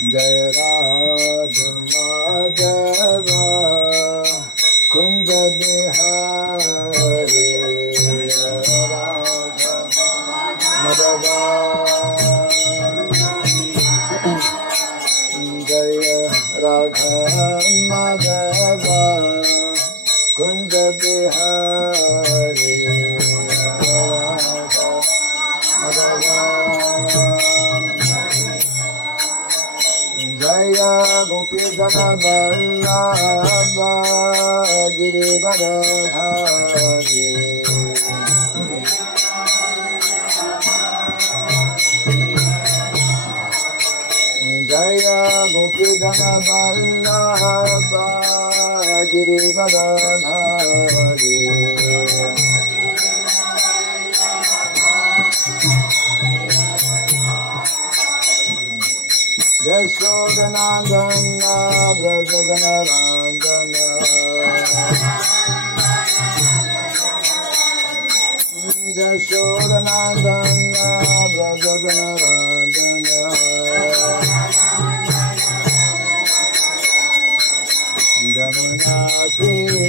जय राधा माधव कुंज बिहारी राधा माधव जय राधा माधव कुंज बिहारी राधा माधव जय गोपी जन वल्लभ गिरिवरधारी जय गोपी जन वल्लभ गिरिवरधारी यशोदनंदन व्रजगणरंजन यशोदनंदन व्रजगणरंजन जमुना तीरवनचारी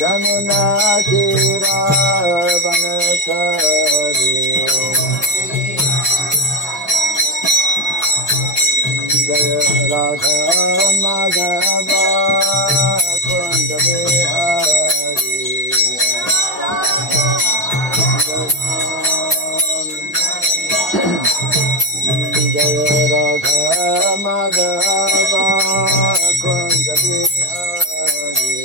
जमुना तीरवनचारी जय राधा माधव कुंज बिहारी जय राधा माधव कुंज बिहारी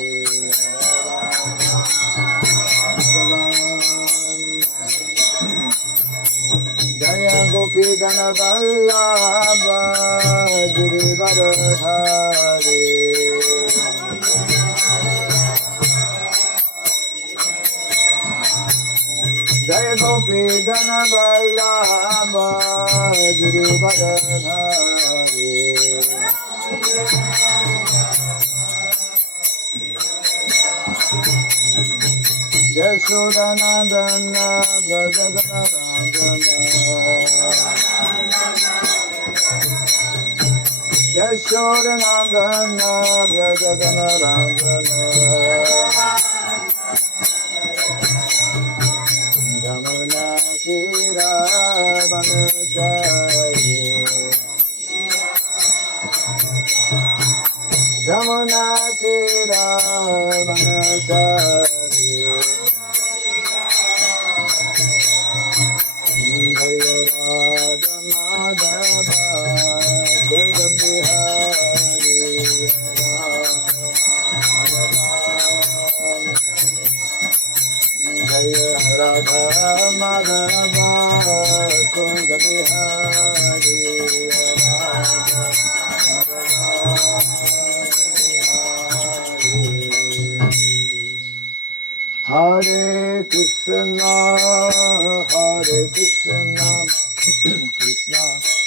जय गोपी गण वल्लभ गिरिवरधारी जय गोपी गण वल्लभ गिरिवरधारी यशोदनंदन व्रजगणरंजन यशोदनंदन व्रजगणरंजन जमुना तीरवनचारी जमुना तीरवनचारी जय राधा माधव कुंज बिहारी जय राधा माधव कुंज बिहारी हरे Krishna Krishna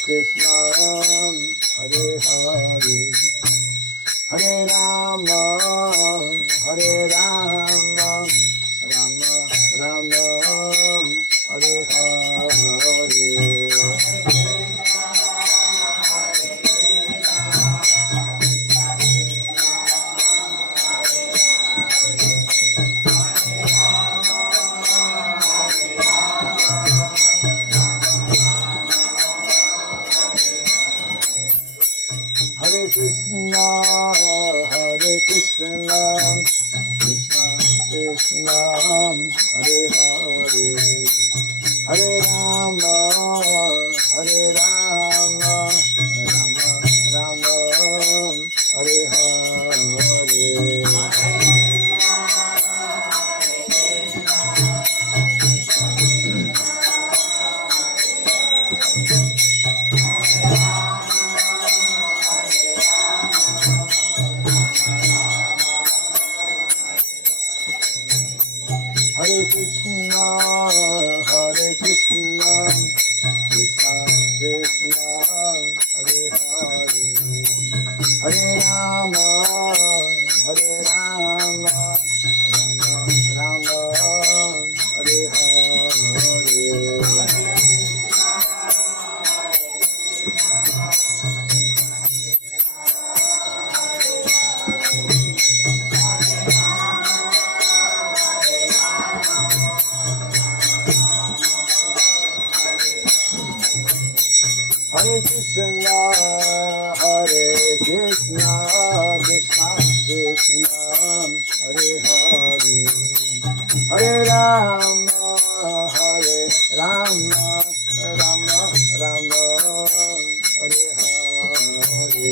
Krishna Hare Hare Hare Ram Ram Ram Hare Hare Hare Krishna, Krishna Krishna, Hare Hare, Hare Rama, Rama Rama, Hare Hare. Hare Krishna, Krishna Krishna, Hare Hare, Hare Rama, Rama Rama, Hare Krishna, Hare Krishna, Krishna Krishna, Hare Hare, Hare Rama, Hare Rama, Rama Rama, Hare Hare.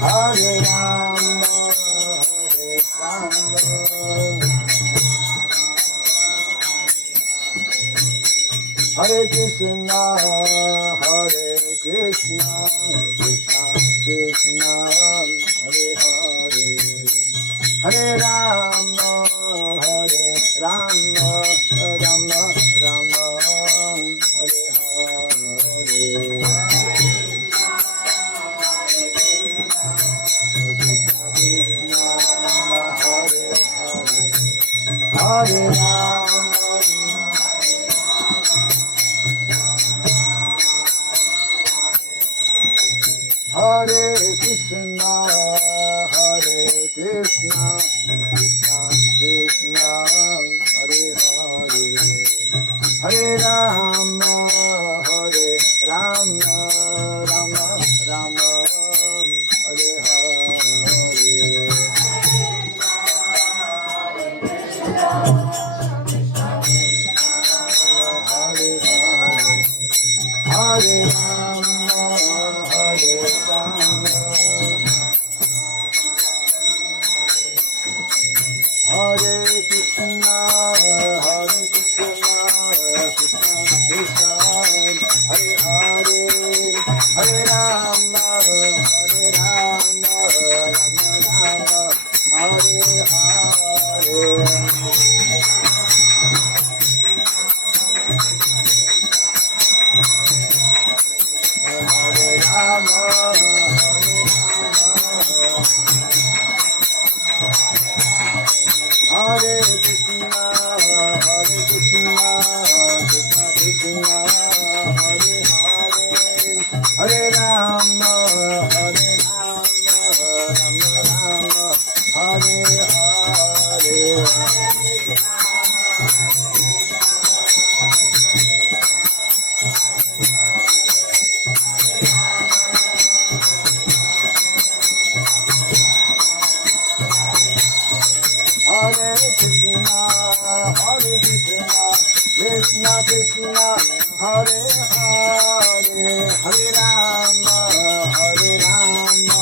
Hare Rama, Hare Rama, Hare Krishna, Hare Krishna, Krishna Krishna, Hare Hare, Hare Rama, Hare Rama, Rama Rama, Hare Hare. Hare Rama, Hare Krishna, Hare Krishna, Krishna Krishna, Hare Hare, Hare Rama, Hare Rama, Rama Rama, Hare Hare. Hare Rama, Hare Rama, Hare Krishna, Hare Krishna, Krishna Krishna, Hare Hare, Hare Rama, Hare Rama, Rama Rama, Hare Hare. Hare Rama, Hare Krishna, Hare Krishna, Krishna Krishna, Hare Hare, Hare Rama, Hare Rama, Rama Rama, Hare Hare. Hare Krishna, Hare Krishna, Krishna Krishna, Hare Hare, Hare Rama, Hare Rama,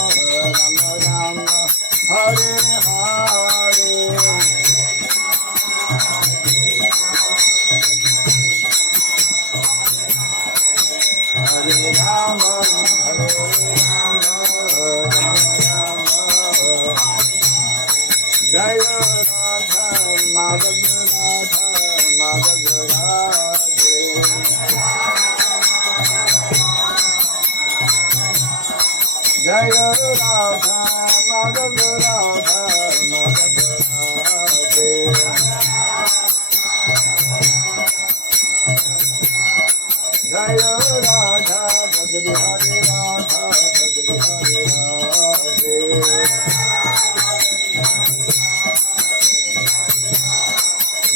Rama Rama, Hare Hare. Hare Rama, Hare Rama, Rama Rama. Jaya Radha, Madhava Radha, Madhava Radhe. Jaya Radha, Madhava Radha, Madhava Radhe. Jaya Radha, Bhagavad Hare Radha, Bhagavad Hare Radhe.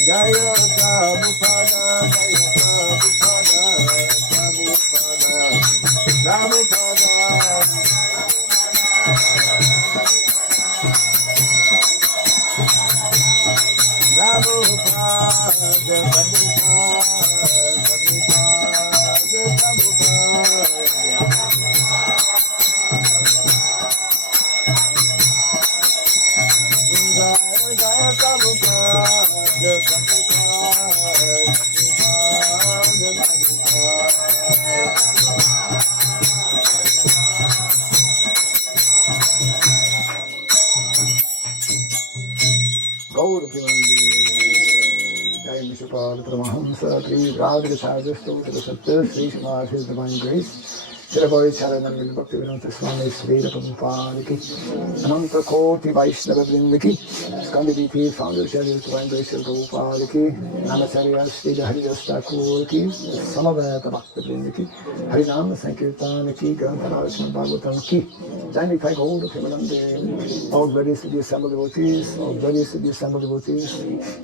Jaya Prabhupada, Jaya Prabhupada, Prabhupada, Prabhupada. Prabhupada, Prabhupada, Gaur Premanandi, Jai Vishwapal Paramahamsa, Tri Radha Sadhu Stotra Satya, Sri Smarth, His Divine Grace, Shri Charanand Bhakti Vedanta Swami Sri Prabhupada ki, Ananta Koti Vaishnava Vrinda ki, Skandiviti Founder Shri Prabhupada ki, Namacharya Sri Haridas Thakur ki, Samaveta Bhakti Vrinda ki, Harinam Sankirtan ki, Grantarajna Bhagavatam ki, Magnify Gaur Premanande, all glorious to the assembled devotees, all glorious to the assembled devotees,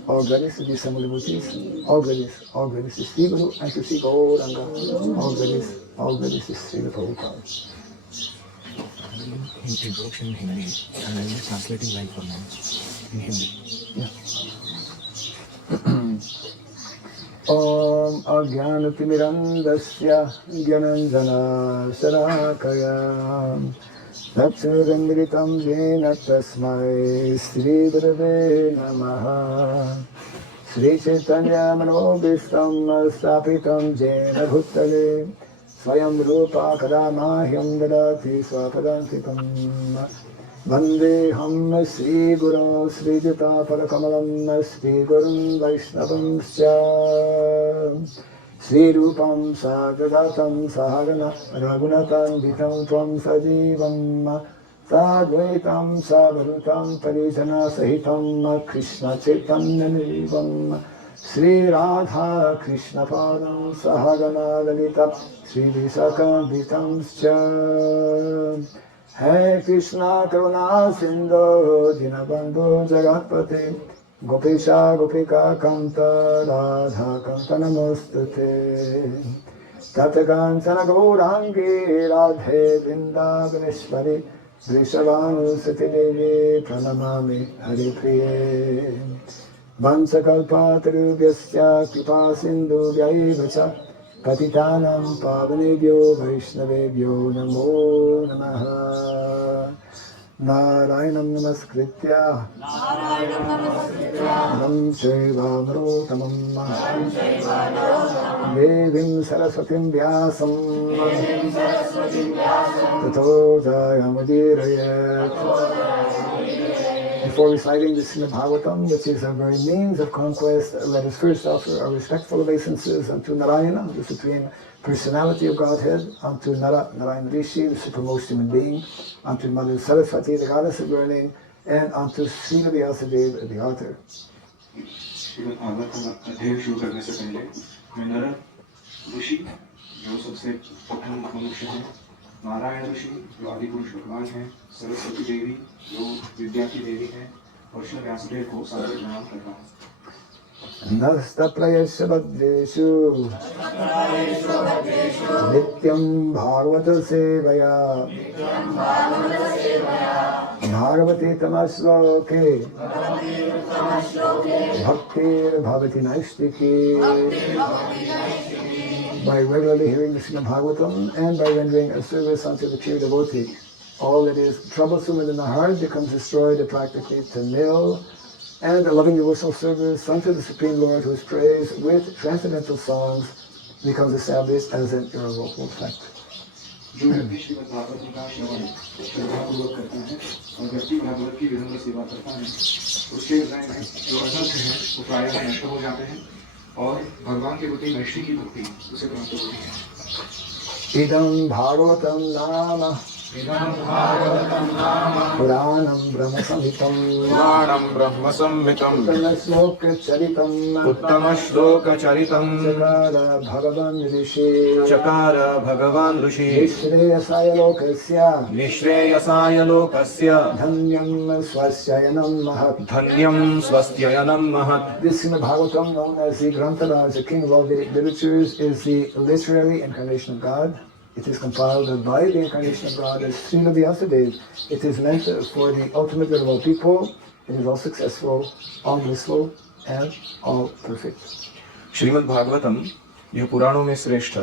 all glorious to the assembled devotees, all glorious to Sri Guru and to Sri Gauranga, all glorious to Sri Prabhupada. Introduction in Hindi and I am translating live for now in Hindi. Om Ajnanatimirandasya Gyananjana Sarakaya Tatsurandritam Jena Tasmai Sri Gurave Namaha Sri Chaitanya Manobhistam Stapitam Jena Bhutale Swayam Rupa Kadamahyam Dadati Swapadantikam Vandeham Sri Guru Sri Jita Parakamalam Sri Gurun Vaishnavam Sya Sri Rupam Sagradatam Sahagana Raghunatam Vitam Tvam Sajivam Sadvaitam Savarutam Parijana Sahitam Krishna Chaitanya Nivam Sri Radha Krishna Padam Sahagana Lalita Sri Visakam Vitam Sya Hare Krishna Karuna Sindhu Dinabandhu Jagatpate Gopesha Gopika Kanta Radha Kanta Namostute Tata Kancana Gaurangi Radhe Vrindavaneshwari Vrishabhanu Sati Devi Pranamami Hari Priye Vansakalpatarubhyasya Kripa Sindhu Vyaivacha Patitanam Pavanebhyo Vaishnavebhyo Namo Namaha Narayanam Namaskritya Nam Chaiva Narotamam Devim Saraswatim Vyasam Tato Jayamudirayat. Before reciting the Srimad Bhagavatam, which is our very means of conquest, let us first offer our respectful obeisances unto Narayana, the Supreme Personality of Godhead, unto Narayana Rishi, the supremmost human being, unto Mother Saraswati, the goddess of learning, and unto Srila Vyasadeva, the author. Shrimad Bhagavatam अध्ययन शुरू करने से पहले मैं नरद ऋषि जो सबसे प्रथम मनुष्य हैं, नारायण ऋषि जो आदि पुरुष भगवान हैं, सरस्वती देवी जो विद्या की देवी हैं और श्री व्यासदेव को सादर प्रणाम करता हूँ। Nastaprayasya Bhadreshu Nityam Bhagavata Sevaya Bhagavati Tamasloke Bhaktir Bhavati Naistiki. By regularly hearing the Srimad Bhagavatam and by rendering a service unto the pure devotee, all that is troublesome within the heart becomes destroyed practically to nil, and a loving devotional service unto the Supreme Lord, whose praise with transcendental songs becomes established as an irrevocable fact. जो व्यक्ति श्रीमद् भागवतम का श्रवण श्रद्धापूर्वक करता है और व्यक्ति भागवत की विनम्र सेवा करता है, उसके हृदय में जो असंख्य है वो प्रायः नष्ट हो जाते हैं और भगवान के प्रति नैष्ठिक की भक्ति उसे प्राप्त होती है। Idam Bhagavatam Nama Puranam Brahma Samhitam Uttama Shloka Charitam Chakara Bhagavan Rishi Nishreyasaya Lokasya Dhanyam Swastyayanam Mahat. This Srimad Bhagavatam, known as the Grantaraj, the king of all Vedic literatures, is the literary incarnation of God. It is compiled by the incarnation of God as Srila Vyasadeva. It is meant for the ultimate good of all people. It is all successful, all blissful, and all perfect. Shrimad Bhagavatam यह पुराणों में श्रेष्ठ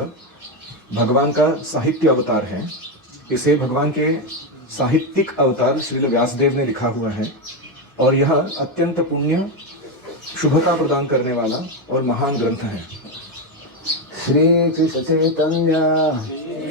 भगवान का साहित्य अवतार है। इसे भगवान के साहित्यिक अवतार श्रील व्यासदेव ने लिखा हुआ है और यह अत्यंत पुण्य शुभता प्रदान करने वाला और महान ग्रंथ है। Shri Krishna Chaitanya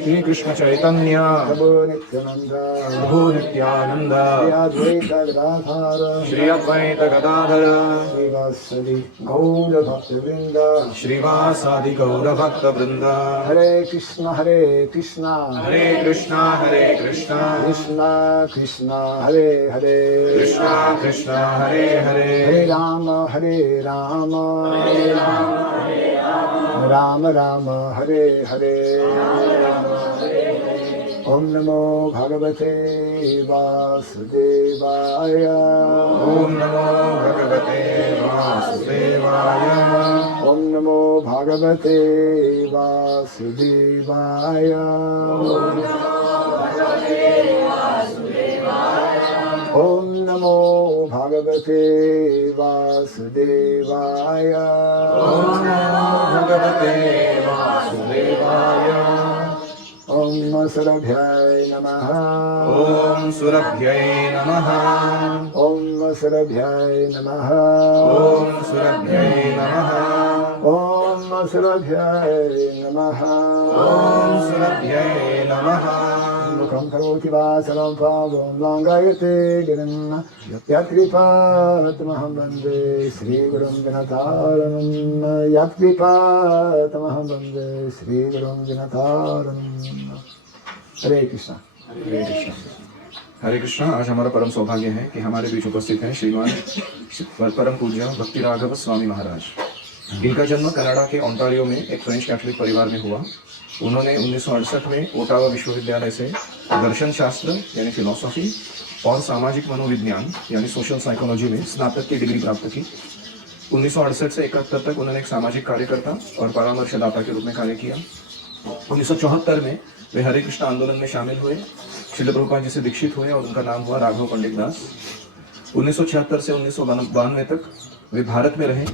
Shri Krishna Chaitanya प्रभु नित्यानंद प्रभु नित्यानंद श्री अद्वैत गदाधर श्री अद्वैत गदाधर श्रीवासदि गौर भक्तवृंद श्रीवासादि गौर भक्त वृंद हरे कृष्णा हरे कृष्णा कृष्ण कृष्णा कृष्णा हरे हरे कृष्णा कृष्णा हरे हरे हरे राम राम राम हरे हरे ओम नमो भगवते वासुदेवाय ओम नमो भगवते वासुदेवाय ओम नमो भगवते वासुदेवाय ओम नमो भगवते वासुदेवाय ओम नमो भगवते वासुदेवाय ओम सुरभ्याय नमः ओम सुरभ्यै नमः ओम सुरभ्याय नमः ओम सुरभ्यै नमः ओम सुरभ्याय नमः ओम सुरभ्यै नमः मुखं करोति वाचालं पावं लङ्घयते गिरिं यत्कृपातमहं वन्दे श्रीगुरुं दिनतारणं यत्कृपातमहं वन्दे श्रीगुरुं दिनतारणं हरे कृष्ण हरे कृष्णा। आज हमारा परम सौभाग्य है कि हमारे बीच उपस्थित हैं श्रीमान परम पूज्य भक्ति राघव स्वामी महाराज। इनका जन्म कनाडा के ओंटारियो में एक फ्रेंच कैथोलिक परिवार में हुआ। उन्होंने 1968 में ओटावा विश्वविद्यालय से दर्शन शास्त्र यानी फिलोसॉफी और सामाजिक मनोविज्ञान यानी सोशल साइकोलॉजी में स्नातक की डिग्री प्राप्त की। 1968 से 71 तक उन्होंने एक सामाजिक कार्यकर्ता और परामर्शदाता के रूप में कार्य किया। 1974 में वे हरे कृष्ण आंदोलन में शामिल हुए, श्रील प्रभुपाद जी से दीक्षित हुए और उनका नाम हुआ राघव पंडित दास। 1976 से 1992 तक वे भारत में रहे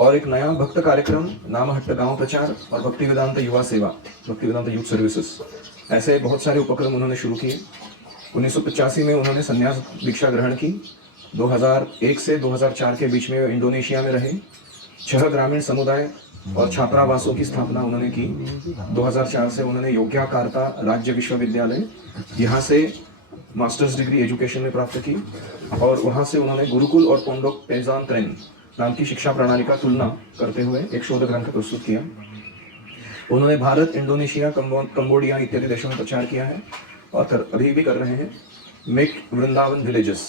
और एक नया भक्त कार्यक्रम नामहट्ट गांव प्रचार और भक्ति वेदांत युवा सेवा, भक्ति वेदांत यूथ सर्विसेज, ऐसे बहुत सारे उपक्रम उन्होंने शुरू किए। 1985 में उन्होंने संन्यास दीक्षा ग्रहण की। 2001 से 2004 के बीच में वे इंडोनेशिया में रहे। 6 ग्रामीण समुदाय और छात्रावासों की स्थापना उन्होंने की। 2004 से उन्होंने योग्याकार्ता राज्य विश्वविद्यालय यहाँ से मास्टर्स डिग्री एजुकेशन में प्राप्त की और वहाँ से उन्होंने गुरुकुल और पोंडोक पेजान ट्रेन नाम की शिक्षा प्रणाली का तुलना करते हुए एक शोध ग्रंथ प्रस्तुत किया। उन्होंने भारत, इंडोनेशिया, कंबोडिया इत्यादि देशों में प्रचार किया है और अभी भी कर रहे हैं। मेक वृंदावन विलेजेस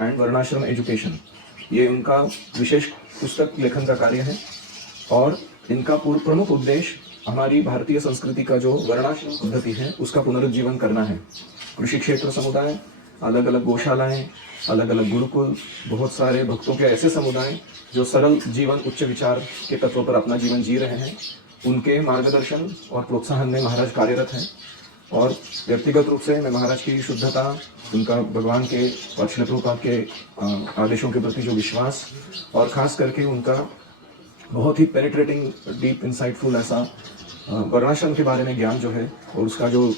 एंड वर्णाश्रम एजुकेशन, ये उनका विशेष पुस्तक लेखन का कार्य है और इनका प्रमुख उद्देश्य हमारी भारतीय संस्कृति का जो वर्णाश्रम पद्धति है उसका पुनरुज्जीवन करना है। कृषि क्षेत्र समुदाय, अलग अलग गौशालाएं, अलग अलग गुरुकुल, बहुत सारे भक्तों के ऐसे समुदाय जो सरल जीवन उच्च विचार के तत्वों पर अपना जीवन जी रहे हैं, उनके मार्गदर्शन और प्रोत्साहन में महाराज कार्यरत हैं। और व्यक्तिगत रूप से मैं महाराज की शुद्धता, उनका भगवान के और श्रील प्रभुपाद के आदेशों के प्रति जो विश्वास और खास करके उनका बहुत ही पेनिट्रेटिंग, डीप, इंसाइटफुल ऐसा वर्णाश्रम के बारे में ज्ञान जो है और उसका जो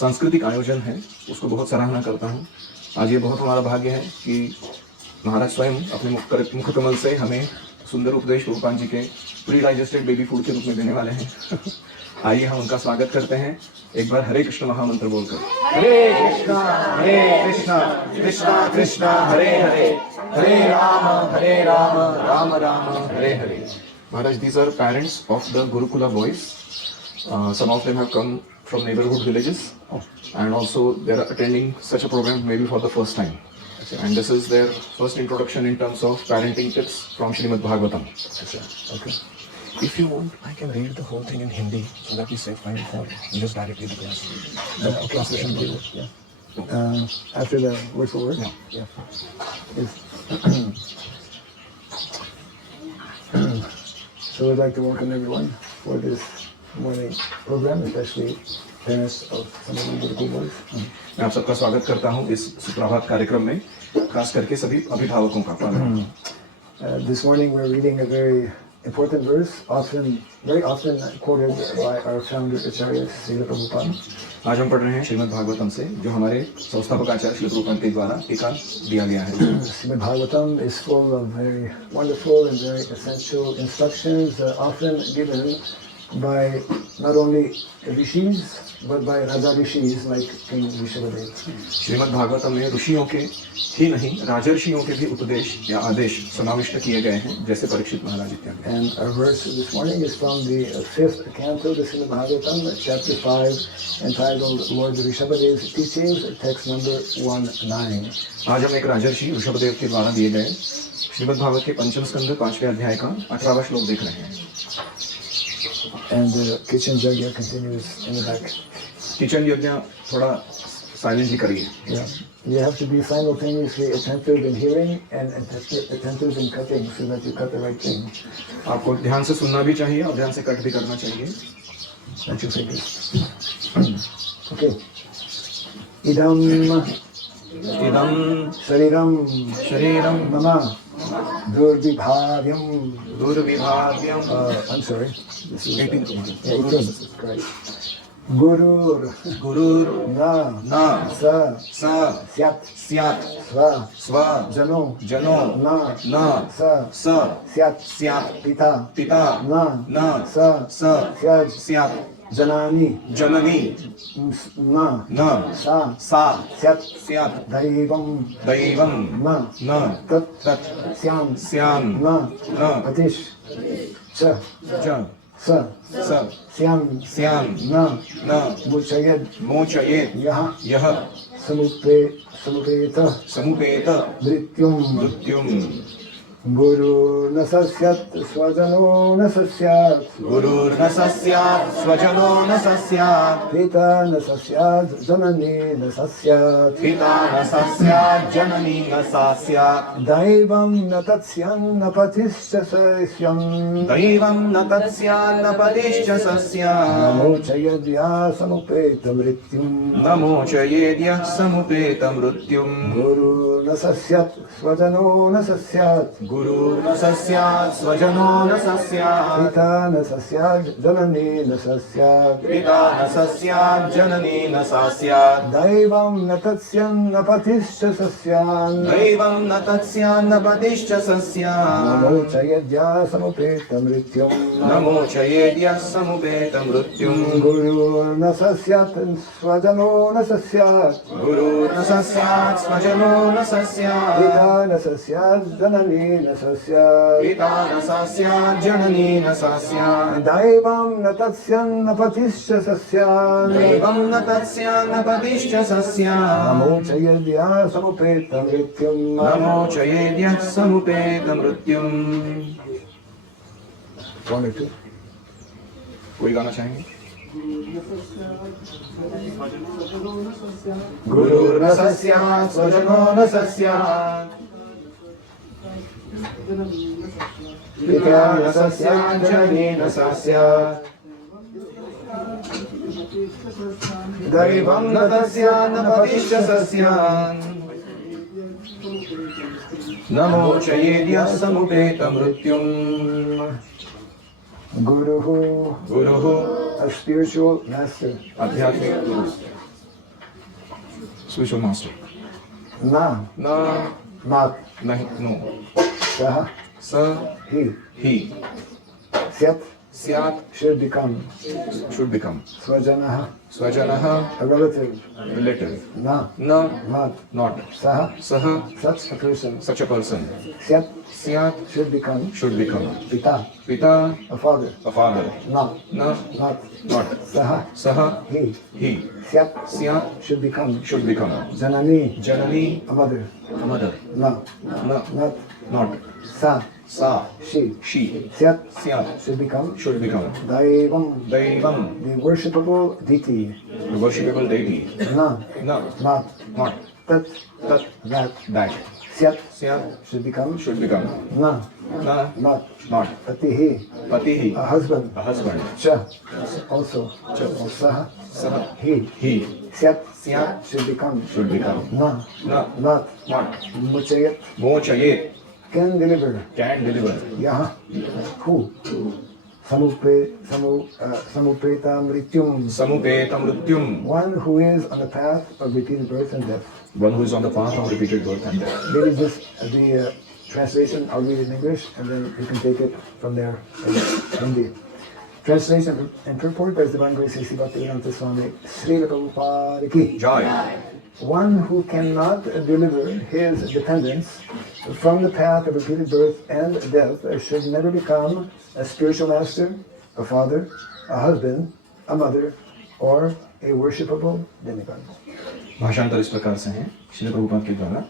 सांस्कृतिक आयोजन है उसको बहुत सराहना करता हूँ। आज ये बहुत हमारा भाग्य है कि महाराज स्वयं अपने मुख कमल से हमें सुंदर उपदेश प्रभुपाद जी के प्री डाइजेस्टेड बेबी फूड के रूप में देने वाले हैं। आइए हम उनका स्वागत करते हैं एक बार हरे कृष्ण महामंत्र बोलकर। हरे कृष्णा कृष्णा कृष्णा हरे हरे, हरे Ram Ram Ram Hare Hare. Maharaj, these are parents of the Gurukula boys. Some of them have come from neighborhood villages and also they are attending such a program maybe for the first time. And this is their first introduction in terms of parenting tips from Srimad Bhagavatam. Okay. If you want, I can read the whole thing in Hindi so that we save time for just directly the class. The translation will do. Yeah. After the word for word? Yeah. So we'd like to welcome everyone for this morning program, especially parents of some of the beautiful boys. मैं आप सबका स्वागत करता हूँ इस सुप्रभात कार्यक्रम में, खास करके सभी अभिभावकों का। This morning we're reading a very important verse, very often quoted by our founder Acharya Srila Prabhupada. आज हम पढ़ रहे हैं श्रीमद् भागवतम से, जो हमारे संस्थापक आचार्य श्रील प्रभुपाद के द्वारा टीका दिया गया है। Srimad Bhagavatam is full of very wonderful and very essential instructions, often given by not only rishis but by Raja rishis like King Rishabhadev. Shrimad Bhagavatam में ऋषियों के ही नहीं राजर्षियों के भी उपदेश या आदेश समाविष्ट किए गए हैं जैसे परीक्षित महाराज इत्यादि. And our verse this morning is from the fifth canto, the Srimad Bhagavatam, chapter 5, entitled Lord Rishabhadev's Teachings, text number 19. आज हम एक राजर्षि ऋषभदेव के द्वारा दिए गए श्रीमद् भागवत के पंचम स्कंद 5वें अध्याय का 18वां श्लोक देख रहे हैं. And the kitchen yajna continues in the back. Kitchen यज्ञ थोड़ा साइलेंटली करिए. Yeah. You have to be simultaneously attentive in hearing and attentive in cutting so that you cut the right thing. आपको ध्यान से सुनना भी चाहिए और ध्यान से कट भी करना चाहिए. Let you fingers. Okay. Idam shariram mama durvibhavyam. I'm sorry. This is 18. Correct. Gurur na sa syat sva jano na sa syat pita na sa syat janani na sa syat daivam na tat syam na patish cha sa syam na mochayed yah samupeta mrityum guru na sasyat swajano na sasyat pita na sasyat janani na sasyat daivam na tatsyan na patischa sasyam namo chayadya samupeta mrityum guru na sasyat swajano na sasyat pita na sasyat janani na sasyat daivam na tatsyan na patischa sasyam namo chayadya samupeta mrityum guru na sasyat swajano na sasyat pita na sasyat janani na sasyat daivam na tatsyan na patischa sasyam namo chayadya samupeta mrityum. One or two. कोई गाना चाहेंगे? Guru na sasyat swajano na sasyat pita na sasyat janani na sasyat daivam na tatsyan na patischa sasyam NaMo चयेद्य समुपेत मृत्युम. Guruhu, a spiritual master. आध्यात्मिक गुरु, spiritual master. Na, not, नहीं, no. saha, he, syat, should become, swajanaha, a relative, na, not. saha, such a person, syat, should become, pita, a father, not, saha, he, syat, should become, janani, a mother, not. sa, she, syat, should become, daivam, the worshipable deity, na, not, tat, that, syat, should become, na, not, patihi, Patihi, a husband, cha, also, saha, he, syat, should become, na, not, mochayet, can deliver, yaha, who, samupeta mrityum, one who is on the path of repeated birth and death. one who is on the path of repeated birth and death. Maybe this the translation I'll read in English and then you can take it from there in Hindi. Translation and purport by Divine Grace A.C. Bhaktivedanta Swami Srila Prabhupada ki Jai. one who cannot deliver his dependents from the path of repeated birth and death should never become a spiritual master, a father, a husband, a mother, or a worshipable demigod. भाषांतर इस प्रकार से है श्रील प्रभुपाद के द्वारा।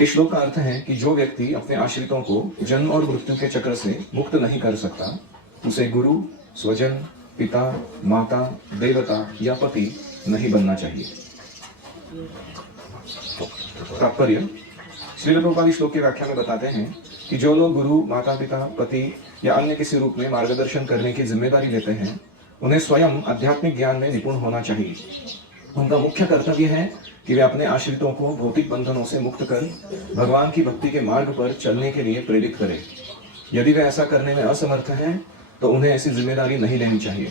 इस श्लोक का अर्थ है कि जो व्यक्ति अपने आश्रितों को जन्म और मृत्यु के चक्र से मुक्त नहीं कर सकता, उसे गुरु, स्वजन, पिता, माता, देवता या पति नहीं बनना चाहिए। तात्पर्य श्रील प्रभुपाद इस श्लोक की व्याख्या में बताते हैं कि जो लोग गुरु, माता पिता, पति या अन्य किसी रूप में मार्गदर्शन करने की जिम्मेदारी लेते हैं, उन्हें स्वयं आध्यात्मिक ज्ञान में निपुण होना चाहिए। उनका मुख्य कर्तव्य है कि वे अपने आश्रितों को भौतिक बंधनों से मुक्त कर भगवान की भक्ति के मार्ग पर चलने के लिए प्रेरित करें। यदि वे ऐसा करने में असमर्थ हैं तो उन्हें ऐसी जिम्मेदारी नहीं लेनी चाहिए।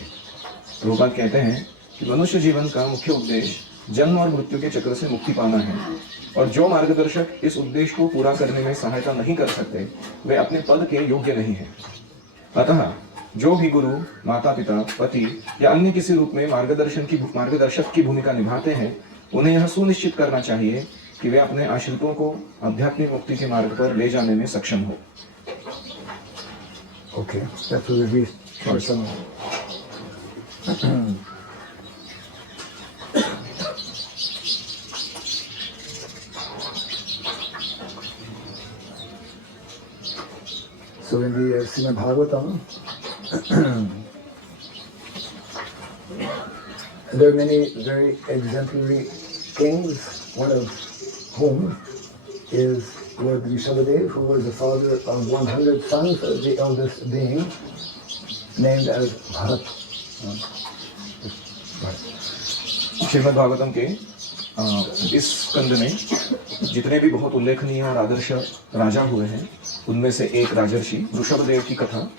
प्रभुपाद कहते हैं कि मनुष्य जीवन का मुख्य उद्देश्य जन्म और मृत्यु के चक्र से मुक्ति पाना है, और जो मार्गदर्शक इस उद्देश्य को पूरा करने में सहायता नहीं कर सकते, वे अपने पद के योग्य नहीं हैं। अतः जो भी गुरु, माता पिता, पति या अन्य किसी रूप में मार्गदर्शक की भूमिका निभाते हैं, उन्हें यह सुनिश्चित करना चाहिए कि वे अपने आश्रितों को आध्यात्मिक मुक्ति के मार्ग पर ले जाने में सक्षम हो। Okay, that will be for some. So in the Srimad Bhagavatam, there are many very exemplary kings, one of whom is Lord Rishabhadev, who was the father of 100 sons, the eldest being named as Bharat. Shrimad Bhagavatam के इस स्कंद में जितने भी बहुत उल्लेखनीय और आदर्श राजा हुए हैं, उनमें से एक राजर्षि ऋषभदेव की कथा,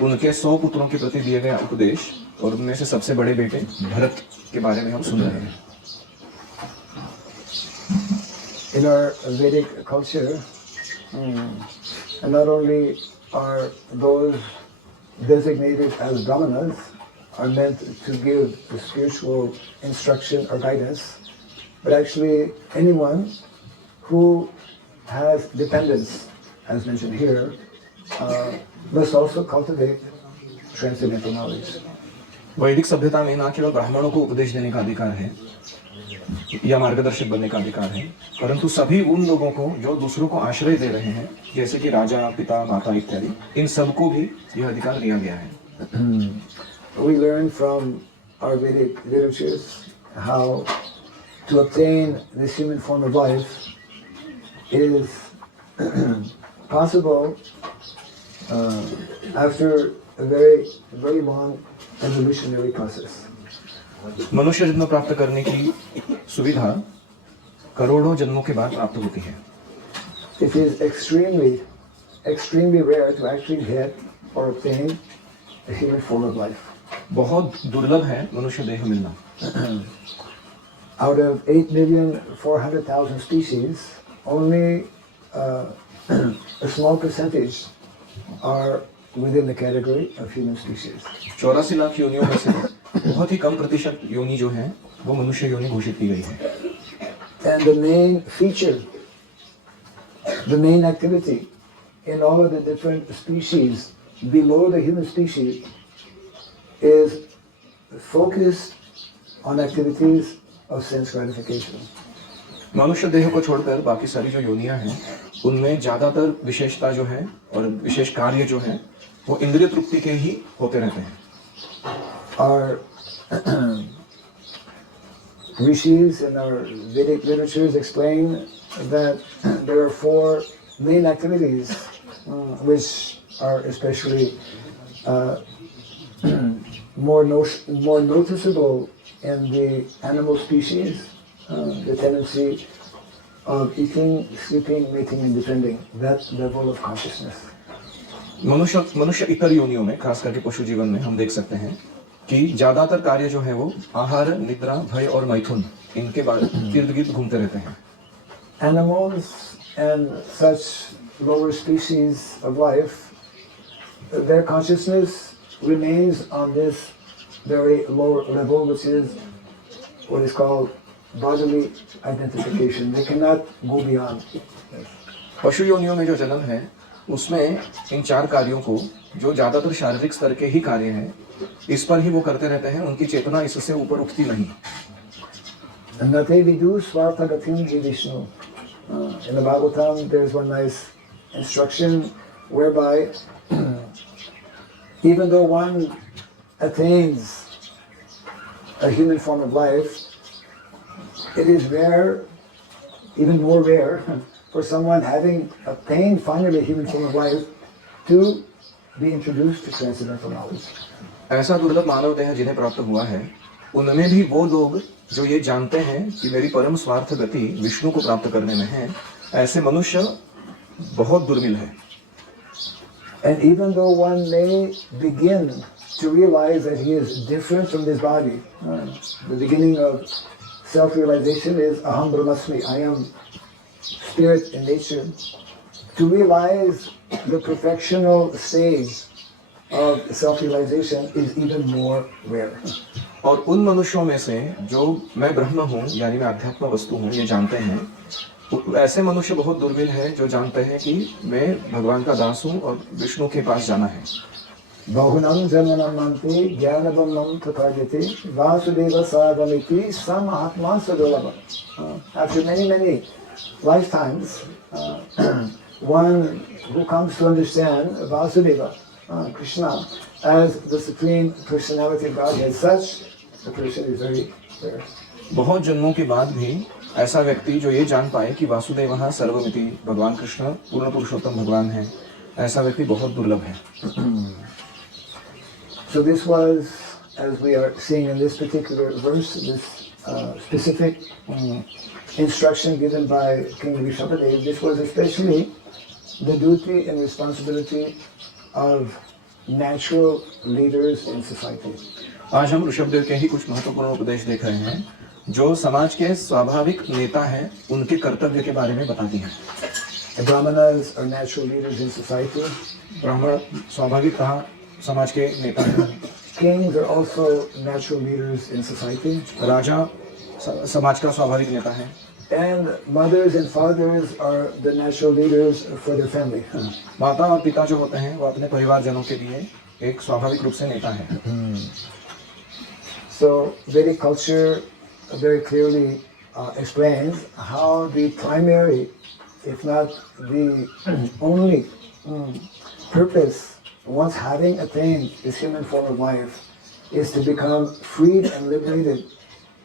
उनके 100 पुत्रों के प्रति दिए गए उपदेश और उनमें से सबसे बड़े बेटे भरत के बारे में हम सुन रहे हैं। In our Vedic culture, and not only are those designated as brahmanas are meant to give the spiritual instruction or guidance, but actually anyone who has dependence, as mentioned here, must also cultivate transcendental knowledge. वैदिक सभ्यता में न केवल ब्राह्मणों को उपदेश देने का अधिकार है या मार्गदर्शक बनने का अधिकार है, परंतु सभी उन लोगों को जो दूसरों को आश्रय दे रहे हैं, जैसे कि राजा, पिता, माता इत्यादि, इन सबको भी यह अधिकार दिया गया है। We learn from our Vedic literatures how to obtain this human form of life is possible after a very, very long evolutionary process. मनुष्य जन्म प्राप्त करने की सुविधा करोड़ों जन्मों के बाद प्राप्त होती है। It is extremely, extremely rare to actually get or obtain a human form of life. बहुत दुर्लभ है मनुष्य देह मिलना। Out of 8,400,000 species, only a small percentage are within the category of human species. 84 lakh योनियों में से बहुत ही कम प्रतिशत योनि जो है वो मनुष्य योनि घोषित की गई है। And the main feature, the main activity in all of the different species below the human species is focused on activities of sense gratification. मनुष्य देह को छोड़कर बाकी सारी जो योनियां हैं, उनमें ज्यादातर विशेषता जो है और विशेष कार्य जो है वो इंद्रिय तृप्ति के ही होते रहते हैं। Our rishis in our Vedic literatures explain that there are 4 main activities which are especially more noticeable in the animal species, the tendency of eating, sleeping, mating and defending, that level of consciousness. मनुष्य इतर योनियों में, खास करके पशु जीवन में हम देख सकते हैं कि ज्यादातर कार्य जो है वो आहार, निद्रा, भय और मैथुन, इनके इर्द गिर्द घूमते रहते हैं। Animals and such lower species of life, their consciousness remains on this very low level, which is what is called bodily identification. They cannot go beyond. पशु योनियों में जो जन्म है उसमें इन 4 कार्यों को, जो ज्यादातर शारीरिक स्तर के ही कार्य हैं, इस पर ही वो करते रहते हैं। उनकी चेतना इससे ऊपर उठती नहीं। Nate vidu svarthagatim hi Vishnu. In the Bhagavatam, there is one nice instruction whereby even though one attains a human form of life, it is rare, even more rare, for someone having attained finally a human form of life to be introduced to transcendental knowledge. ऐसा दुर्लभ मानव देह जिन्हें प्राप्त हुआ है, उनमें भी वो लोग जो ये जानते हैं कि मेरी परम स्वार्थ गति विष्णु को प्राप्त करने में है, ऐसे मनुष्य बहुत दुर्मिल है। And even though one may begin to realize that he is different from this body, the beginning of self-realization is aham brahmasmi, I am spirit in nature. To realize the perfectional stage of self-realization is even more rare. और उन मनुष्यों में से जो मैं ब्रह्म हूँ, यानी मैं अध्यात्म वस्तु हूँ, ये जानते हैं, ऐसे मनुष्य बहुत दुर्मिल है जो जानते हैं कि मैं भगवान का दास हूँ और विष्णु के पास जाना है। Bahunam janmanam jnanabamam tathajati vasudeva sadamiti samahatman sadolabha. After many lifetimes, one who comes to understand Vasudeva, Krishna, as the Supreme Personality of God, as such, the person is very rare. बहुत जन्मों के बाद भी ऐसा व्यक्ति जो ये जान पाए कि वासुदेवः सर्वमिति, भगवान कृष्ण पूर्ण पुरुषोत्तम भगवान है, ऐसा व्यक्ति बहुत दुर्लभ है। So this was, as we are seeing in this particular verse, this specific instruction given by King Rishabhadev, this was especially the duty and responsibility of natural leaders in society. आज हम ऋषभदेव के ही कुछ महत्वपूर्ण उपदेश देख रहे हैं जो समाज के स्वाभाविक नेता हैं उनके कर्तव्य के बारे में बताती हैं। The Brahmanas are natural leaders in society. ब्राह्मण स्वाभाविकतः समाज के नेता हैं। Kings are also natural leaders in society. राजा समाज का स्वाभाविक नेता है। And mothers and fathers are the natural leaders for their family. माता और पिता जो होते हैं वो अपने परिवारजनों के लिए एक स्वाभाविक रूप से नेता है। So Vedic culture very clearly explains how the primary, if not the only purpose, once having attained this human form of life, is to become freed and liberated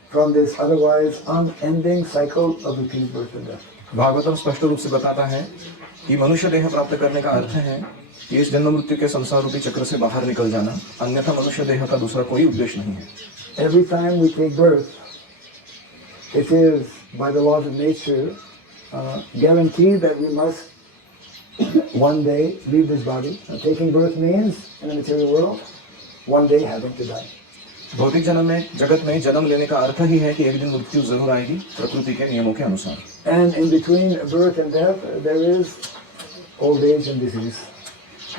from this otherwise unending cycle of repeated birth and death. Bhagavatam स्पष्ट रूप से बताता है कि मनुष्य देह प्राप्त करने का अर्थ है कि इस जन्म मृत्यु के संसार रूपी चक्र से बाहर निकल जाना, अन्यथा मनुष्य देह का दूसरा कोई उद्देश्य नहीं है। Every time we take birth, it is by the laws of nature guaranteed that we must one day leave this body. Taking birth means, in the material world, one day having to die. भौतिक जन्म में, जगत में जन्म लेने का अर्थ ही है कि एक दिन मृत्यु जरूर आएगी प्रकृति के नियमों के अनुसार। And in between birth and death, there is old age and disease.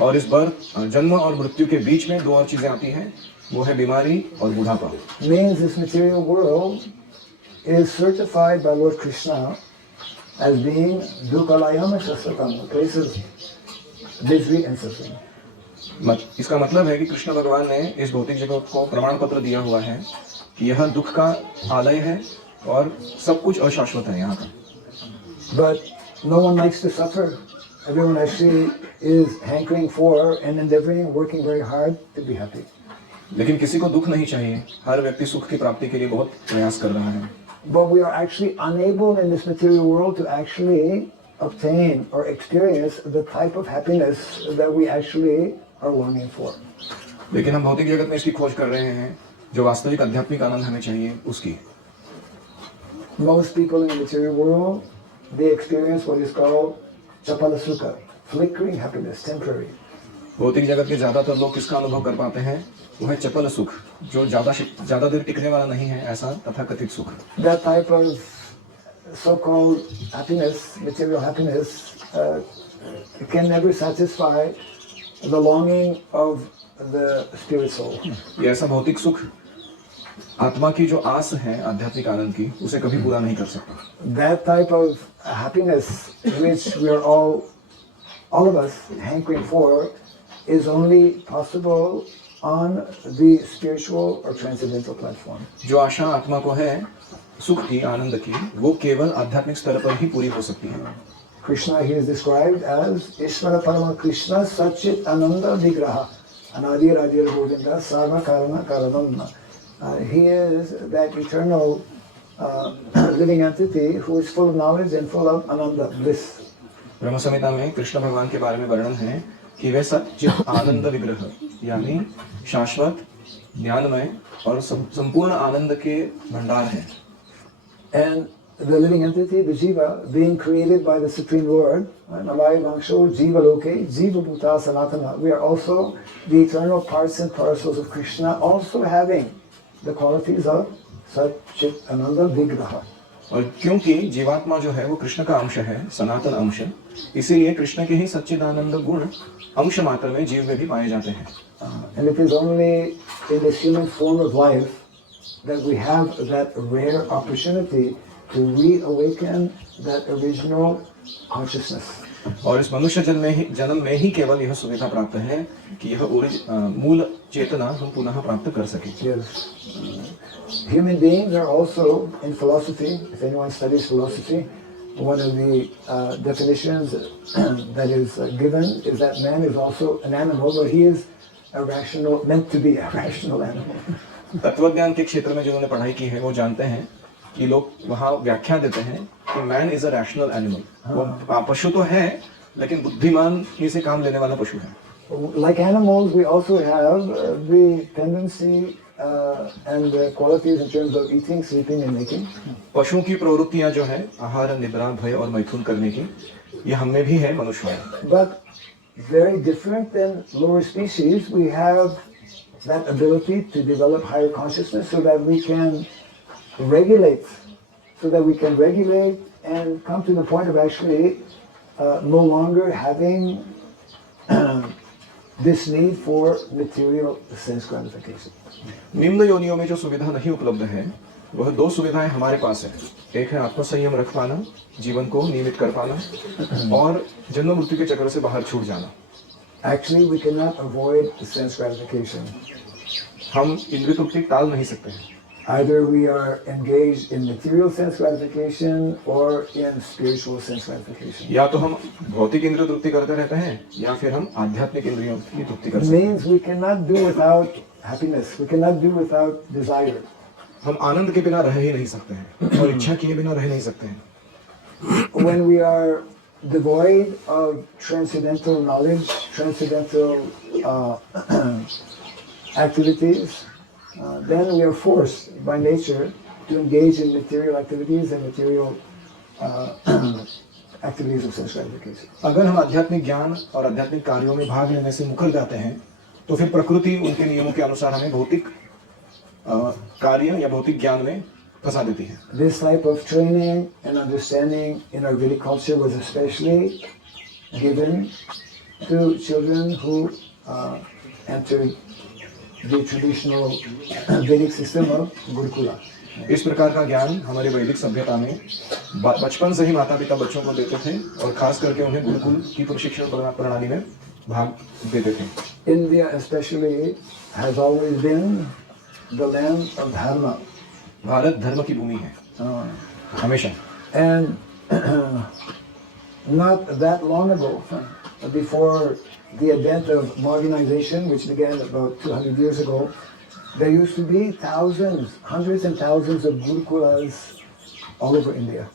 और इस जन्म और मृत्यु के बीच में दो और चीजें आती हैं, वो है बीमारी और बुढ़ापा। Means this material world is certified by Lord Krishna as being dukkhalayam shastratam, a place of misery and suffering. इसका मतलब है कि कृष्ण भगवान ने इस भौतिक जगत को प्रमाण पत्र दिया हुआ है कि यह दुख का आलय है और सब कुछ अशाश्वत है यहाँ का। But no one likes to suffer. Everyone actually is hankering for and endeavoring, working very hard to be happy. लेकिन किसी को दुख नहीं चाहिए, हर व्यक्ति सुख की प्राप्ति के लिए बहुत प्रयास कर रहा है। But we are actually unable in this material world to actually obtain or experience the type of happiness that we actually are longing for. लेकिन हम भौतिक जगत में इसकी खोज कर रहे हैं जो वास्तविक आध्यात्मिक आनंद हमें चाहिए उसकी। Most people in the material world, they experience what is called chapala sukha, flickering happiness, temporary. भौतिक जगत के ज्यादातर लोग किसका अनुभव कर पाते हैं? वो है चपल सुख, जो ज्यादा देर टिकने वाला नहीं है, ऐसा तथाकथित सुख। That type of so-called happiness, material happiness, can never satisfy the longing of the spirit soul. ये ऐसा भौतिक सुख आत्मा की जो आस है आध्यात्मिक आनंद की उसे कभी पूरा नहीं कर सकता। That type of happiness which we are all of us hankering for is only possible on the spiritual or transcendental platform. जो आशा आत्मा को है सुख की आनंद की वो केवल आध्यात्मिक स्तर पर ही पूरी हो सकती है। Krishna, he is described as Ishvara Parama Krishna Satchit Ananda Vigraha Anadi Radir Govinda Sarva Karana Karanam. He is that eternal living entity who is full of knowledge and full of ananda, bliss. ब्रह्म संहिता में कृष्ण भगवान के बारे में वर्णन है कि वे सच्चित आनंद विग्रह यानी शाश्वत ज्ञानमय और संपूर्ण आनंद के भंडार हैं। And the living entity, the jiva, being created by the Supreme Lord, Navaya Vangsho, Jiva Loke, Jiva Bhuta Sanatana, we are also the eternal parts and parcels of Krishna, also having the qualities of Satchit Ananda Vigraha. और क्योंकि जीवात्मा जो है वो कृष्ण का अंश है, सनातन अंश, इसीलिए कृष्ण के ही सच्चिदानंद गुण अंश मात्र में जीव में भी पाए जाते हैं। And it is only in this human form of life that we have that rare opportunity to reawaken that original consciousness. और इस मनुष्य जन्म में ही केवल यह सुविधा प्राप्त है कि यह मूल चेतना हम पुनः प्राप्त कर सकें। Yes. Human beings are also in philosophy. If anyone studies philosophy, one of the definitions that is given is that man is also an animal, but he is a rational, meant to be a rational animal. तत्वज्ञान के क्षेत्र में जिन्होंने पढ़ाई की है वो जानते हैं कि लोग वहाँ व्याख्या देते हैं कि man is a rational animal. वो पशु तो है लेकिन बुद्धिमान ही से काम लेने वाला पशु है। Like animals, we also have the tendency and the qualities in terms of eating, sleeping, and making. पशुओं की प्रवृत्तियां जो है आहार, निद्रा, भय और मैथुन करने की, ये हम में भी है मनुष्य में। But very different than lower species, we have that ability to develop higher consciousness so that we can regulate, and come to the point of actually no longer having this need for material sense gratification. निम्न योनियों में जो सुविधा नहीं उपलब्ध है वह दो सुविधाएं हमारे पास है। एक है आत्मसंयम रख पाना, जीवन को नियमित कर पाना, और जन्म मृत्यु के चक्र से बाहर छूट जाना। Actually, we cannot avoid the sense gratification. हम इंद्रिय तृप्ति टाल नहीं सकते हैं। Either we are engaged in material sense gratification or in spiritual sense gratification. या तो हम भौतिक इंद्रिय तृप्ति करते रहते हैं या फिर हम आध्यात्मिक इंद्रियों की तृप्ति करते हैं। Means we cannot do without happiness. We cannot do without desire. हम आनंद के बिना रह ही नहीं सकते हैं और इच्छा किए बिना रह नहीं सकते हैं। When we are devoid of transcendental knowledge, transcendental activities, then we are forced by nature to engage in material activities and material activities of sense gratification. अगर हम आध्यात्मिक ज्ञान और आध्यात्मिक कार्यों में भाग लेने से मुकर जाते हैं तो फिर प्रकृति उनके नियमों के अनुसार हमें भौतिक कार्य या भौतिक ज्ञान में फंसा देती है। This type of training and understanding in our Vedic culture was especially given to children who entered the traditional Vedic system of Gurukula. इस प्रकार का ज्ञान हमारे वैदिक सभ्यता में बचपन से ही माता पिता बच्चों को देते थे और खास करके उन्हें गुरुकुल की प्रशिक्षण प्रणाली में भाग देते थे। India especially has always been the land of dharma. Bharat धर्म की भूमि है हमेशा। And not that long ago, before the advent of modernization, which began about 200 years ago, there used to be thousands, hundreds and thousands of gurukulas all over India.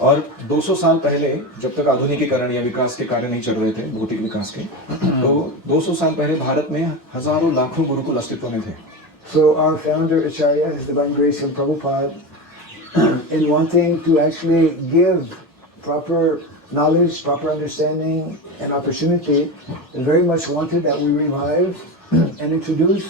और 200 साल पहले जब तक आधुनिकीकरण या विकास के कार्य नहीं चल रहे थे, भौतिक विकास के, तो 200 साल पहले भारत में हजारों लाखों गुरुकुल अस्तित्व में थे। So our founder Acharya, His Divine Grace of Prabhupada, in wanting to actually give proper knowledge, proper understanding and opportunity, very much wanted that we revive and introduce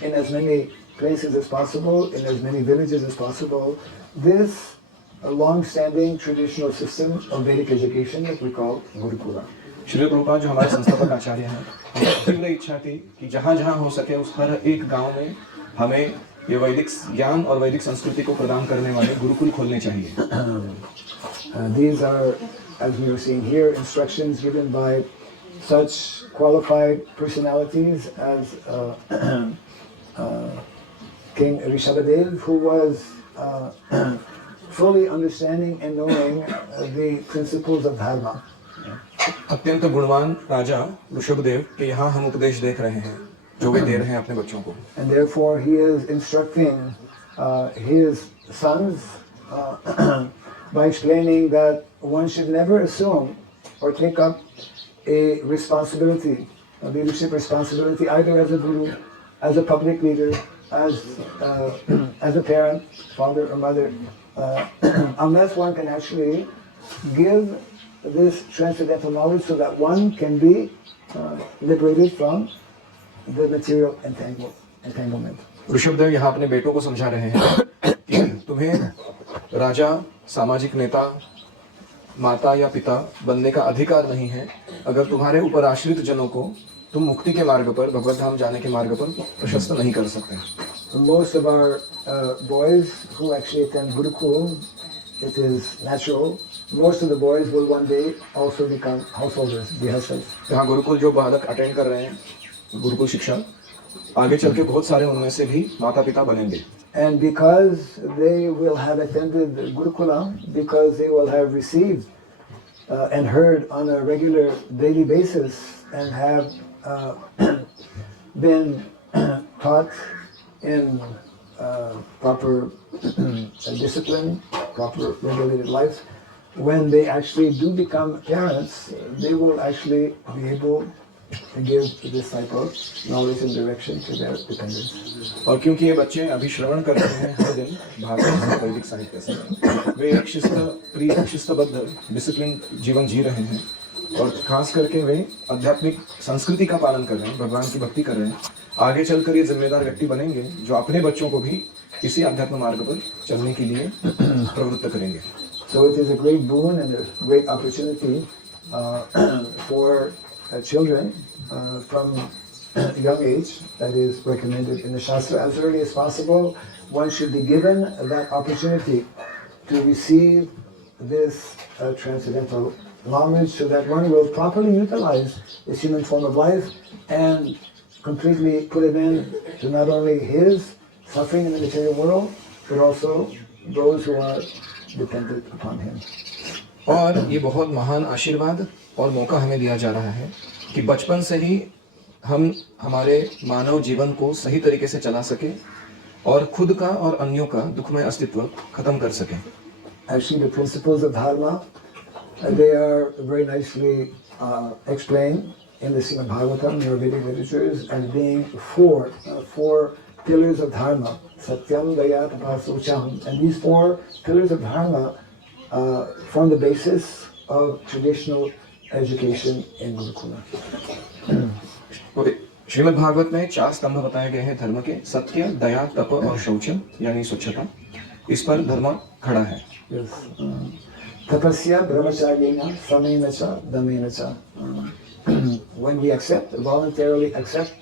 in as many places as possible, in as many villages as possible, this long-standing traditional system of Vedic education that we call Gurukula. Shri Prabhupada जो हमारे संस्थापक आचार्य हैं, उनकी तीव्र इच्छा थी कि जहाँ जहाँ हो सके उस हर एक गांव में हमें ये वैदिक ज्ञान और वैदिक संस्कृति को प्रदान करने वाले गुरुकुल खोलने चाहिए। These are, as we were seeing here, instructions given by such qualified personalities as King Rishabhadev, who was fully understanding and knowing the principles of dharma. अत्यंत गुणवान राजा ऋषभदेव के यहाँ हम उपदेश देख रहे हैं जो वे दे रहे हैं अपने बच्चों को। And therefore he is instructing his sons by explaining that one should never assume or take up a responsibility, a leadership responsibility, either as a guru, as a public leader, as a parent, father or mother, unless one can actually give this transcendental knowledge so that one can be liberated from the material entanglement. Rishabhdev यहाँ अपने बेटों को समझा रहे हैं कि तुम्हें राजा, सामाजिक नेता, माता या पिता बनने का अधिकार नहीं है अगर तुम्हारे ऊपर आश्रित जनों को तुम मुक्ति के मार्ग पर, भगवत धाम जाने के मार्ग पर प्रशस्त नहीं कर सकते। Most of our boys who actually attend Gurukul, it is natural. Most of the boys will one day also become householders, gihastas. यहाँ गुरुकुल जो बालक अटेंड कर रहे हैं गुरुकुल शिक्षा, आगे चल के बहुत सारे उनमें से भी माता पिता बनेंगे। And because they will have attended Gurukula, because they will have received and heard on a regular daily basis and have been taught in proper discipline, proper regulated life, when they actually do become parents, they will actually be able to give this type of knowledge and direction to their dependents. और क्योंकि ये बच्चे अभी श्रवण कर रहे हैं हर दिन भागवत से, वैदिक साहित्य से, वे एक शिस्तबद्ध डिसिप्लिन जीवन जी रहे हैं और खास करके वे आध्यात्मिक संस्कृति का पालन कर रहे हैं, भगवान की भक्ति कर रहे हैं। आगे चलकर ये जिम्मेदार व्यक्ति बनेंगे जो अपने बच्चों को भी इसी आध्यात्म मार्ग पर चलने के लिए प्रवृत्त करेंगे। So it is a great boon and a great opportunity for children from young age, that is recommended in the Shastra, as early as possible. One should be given that opportunity to receive this transcendental knowledge so that one will properly utilize this human form of life and completely put an end to not only his suffering in the material world, but also those who are dependent upon him. और ये बहुत महान आशीर्वाद और मौका हमें दिया जा रहा है कि बचपन से ही हम हमारे मानव जीवन को सही तरीके से चला सके और खुद का और अन्यों का दुखमय अस्तित्व खत्म कर सके। Actually, the principles of dharma, they are very nicely explained in the Srimad Bhagavatam, the Vedic literatures, as being four pillars of dharma. Satyam, Daya, Tapa, Socham. And these four pillars of dharma form the basis of traditional education in Gurukula. Shrimad Bhagavat में 4 स्तंभ बताए गए हैं धर्म के, सत्य, दया, तप और शौचम यानी स्वच्छता। इस पर धर्म खड़ा है। Tapasya, brahmacharyena, samena cha, damena cha. When we accept, voluntarily accept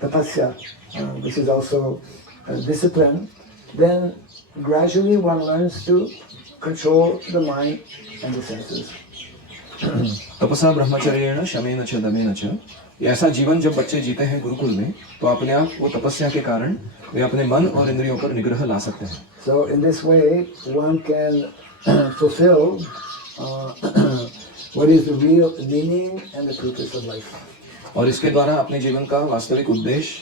tapasya, which is also discipline, then gradually one learns to control the mind and the senses. तपसा ब्रह्मचर्येण शमेन च दमेन च, ऐसा जीवन जब बच्चे जीते हैं गुरुकुल में तो अपने आप वो तपस्या के कारण वे अपने मन और इंद्रियों पर निग्रह ला सकते हैं। So in this way one can fulfill what is the real meaning and the purpose of life. और इसके द्वारा अपने जीवन का वास्तविक उद्देश्य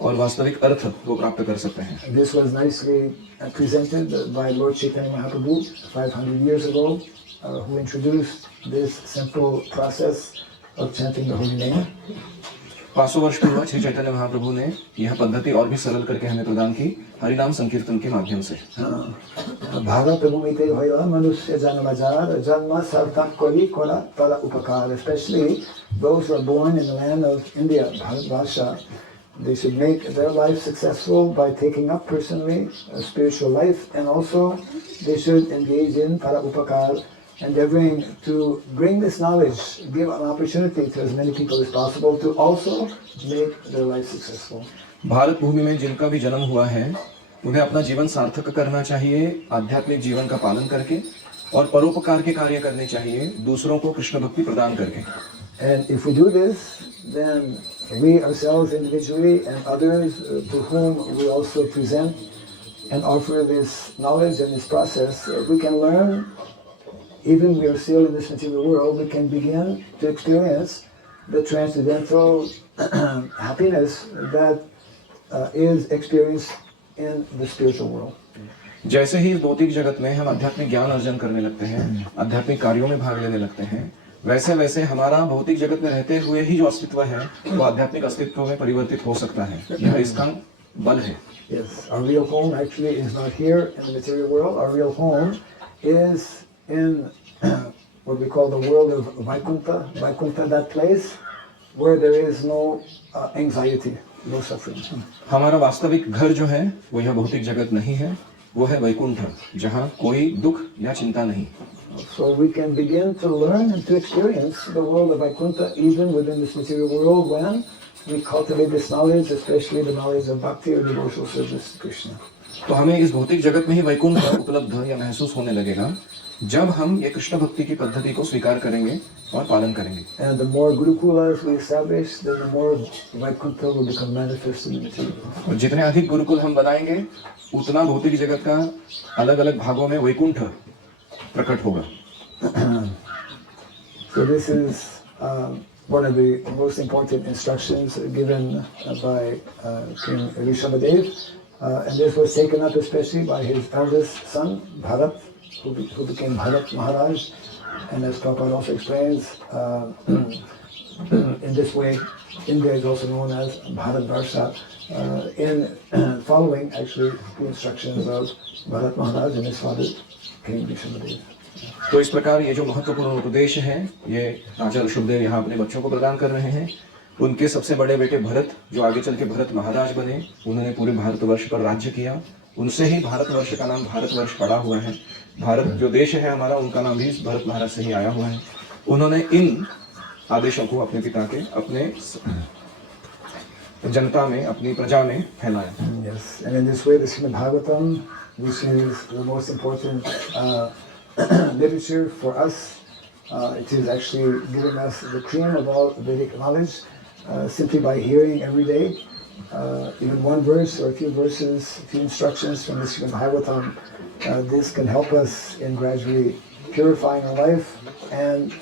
और वास्तविक अर्थ वो प्राप्त कर सकते हैं। This was nicely presented by Lord Chaitanya Mahaprabhu 500 years ago, who introduced this simple process of chanting the holy name. 500 वर्ष पूर्व श्री चैतन्य महाप्रभु ने यह पद्धति और भी सरल करके हमें प्रदान की हरिनाम संकीर्तन के माध्यम से। Bhagavata Bhumite Bhaya Manusya Janamajara Janma Sartak Koli Kola Pala Upakara. Especially those who are born in the land of India, Bharatvarsha, they should make their life successful by taking up personally a spiritual life, and also they should engage in Para Upakar, endeavoring to bring this knowledge, give an opportunity to as many people as possible to also make their life successful. Bharat भूमि में जिनका भी जन्म हुआ है उन्हें अपना जीवन सार्थक करना चाहिए आध्यात्मिक जीवन का पालन करके और परोपकार के कार्य करने चाहिए दूसरों को कृष्ण भक्ति प्रदान करके. And if we do this, then we ourselves individually and others to whom we also present and offer this knowledge and this process, we can learn, even we are still in this material world, we can begin to experience the transcendental happiness that is experienced in the spiritual world. जैसे ही इस भौतिक जगत में हम आध्यात्मिक ज्ञान अर्जन करने लगते हैं आध्यात्मिक कार्यों में भाग लेने लगते हैं वैसे वैसे हमारा भौतिक जगत में रहते हुए ही जो अस्तित्व है वो आध्यात्मिक अस्तित्व में परिवर्तित हो सकता है. यह इसका बल है. Yes, our real home actually is not here in the material world. Our real home is in what we call the world of Vaikuntha. Vaikuntha, that place where there is no anxiety, no suffering. हमारा वास्तविक घर जो है वो यह भौतिक जगत नहीं है वो है वैकुंठ जहाँ कोई दुख या चिंता नहीं. So we can begin to learn and to experience the world of Vaikuntha even within this material world when we cultivate this knowledge, especially the knowledge of bhakti or devotional service to Krishna. तो हमें इस भौतिक जगत में ही वैकुंठ उपलब्ध या महसूस होने लगेगा जब हम ये कृष्ण भक्ति की पद्धति को स्वीकार करेंगे और पालन करेंगे. And the more gurukulas we establish, then the more Vaikuntha will become manifest in the material world. और जितने अधिक गुरुकुल हम बनाएंगे उतना भौतिक जगत का अलग अलग भागों में वैकुंठ प्रकट होगा. So this is one of the most important instructions given by King Rishabhadev, and this was taken up especially by his eldest son Bharat, who became Bharat Maharaj, and as Prabhupada also explains, in this way India is also known as Bharatvarsha, in following actually the instructions of Bharat Maharaj and his father King Rishabhadev. तो इस प्रकार ये जो महत्वपूर्ण उपदेश है ये राजा ऋषभदेव यहाँ अपने बच्चों को प्रदान कर रहे हैं. उनके सबसे बड़े बेटे भरत जो आगे चल के भरत महाराज बने उन्होंने पूरे भारतवर्ष पर राज्य किया. उनसे ही भारतवर्ष का नाम भारतवर्ष पड़ा हुआ है. भारत जो देश है हमारा उनका नाम भी भरत महाराज से ही आया हुआ है. उन्होंने इन आदेशों को अपने पिता के अपने जनता में अपनी प्रजा में फैलाया. Yes, and in this way the Srimad Bhagavatam, which is the most important literature for us, it is actually giving us the cream of all Vedic knowledge simply by hearing every day even one verse or a few verses, a few instructions from the Srimad Bhagavatam. This can help us in gradually purifying our life and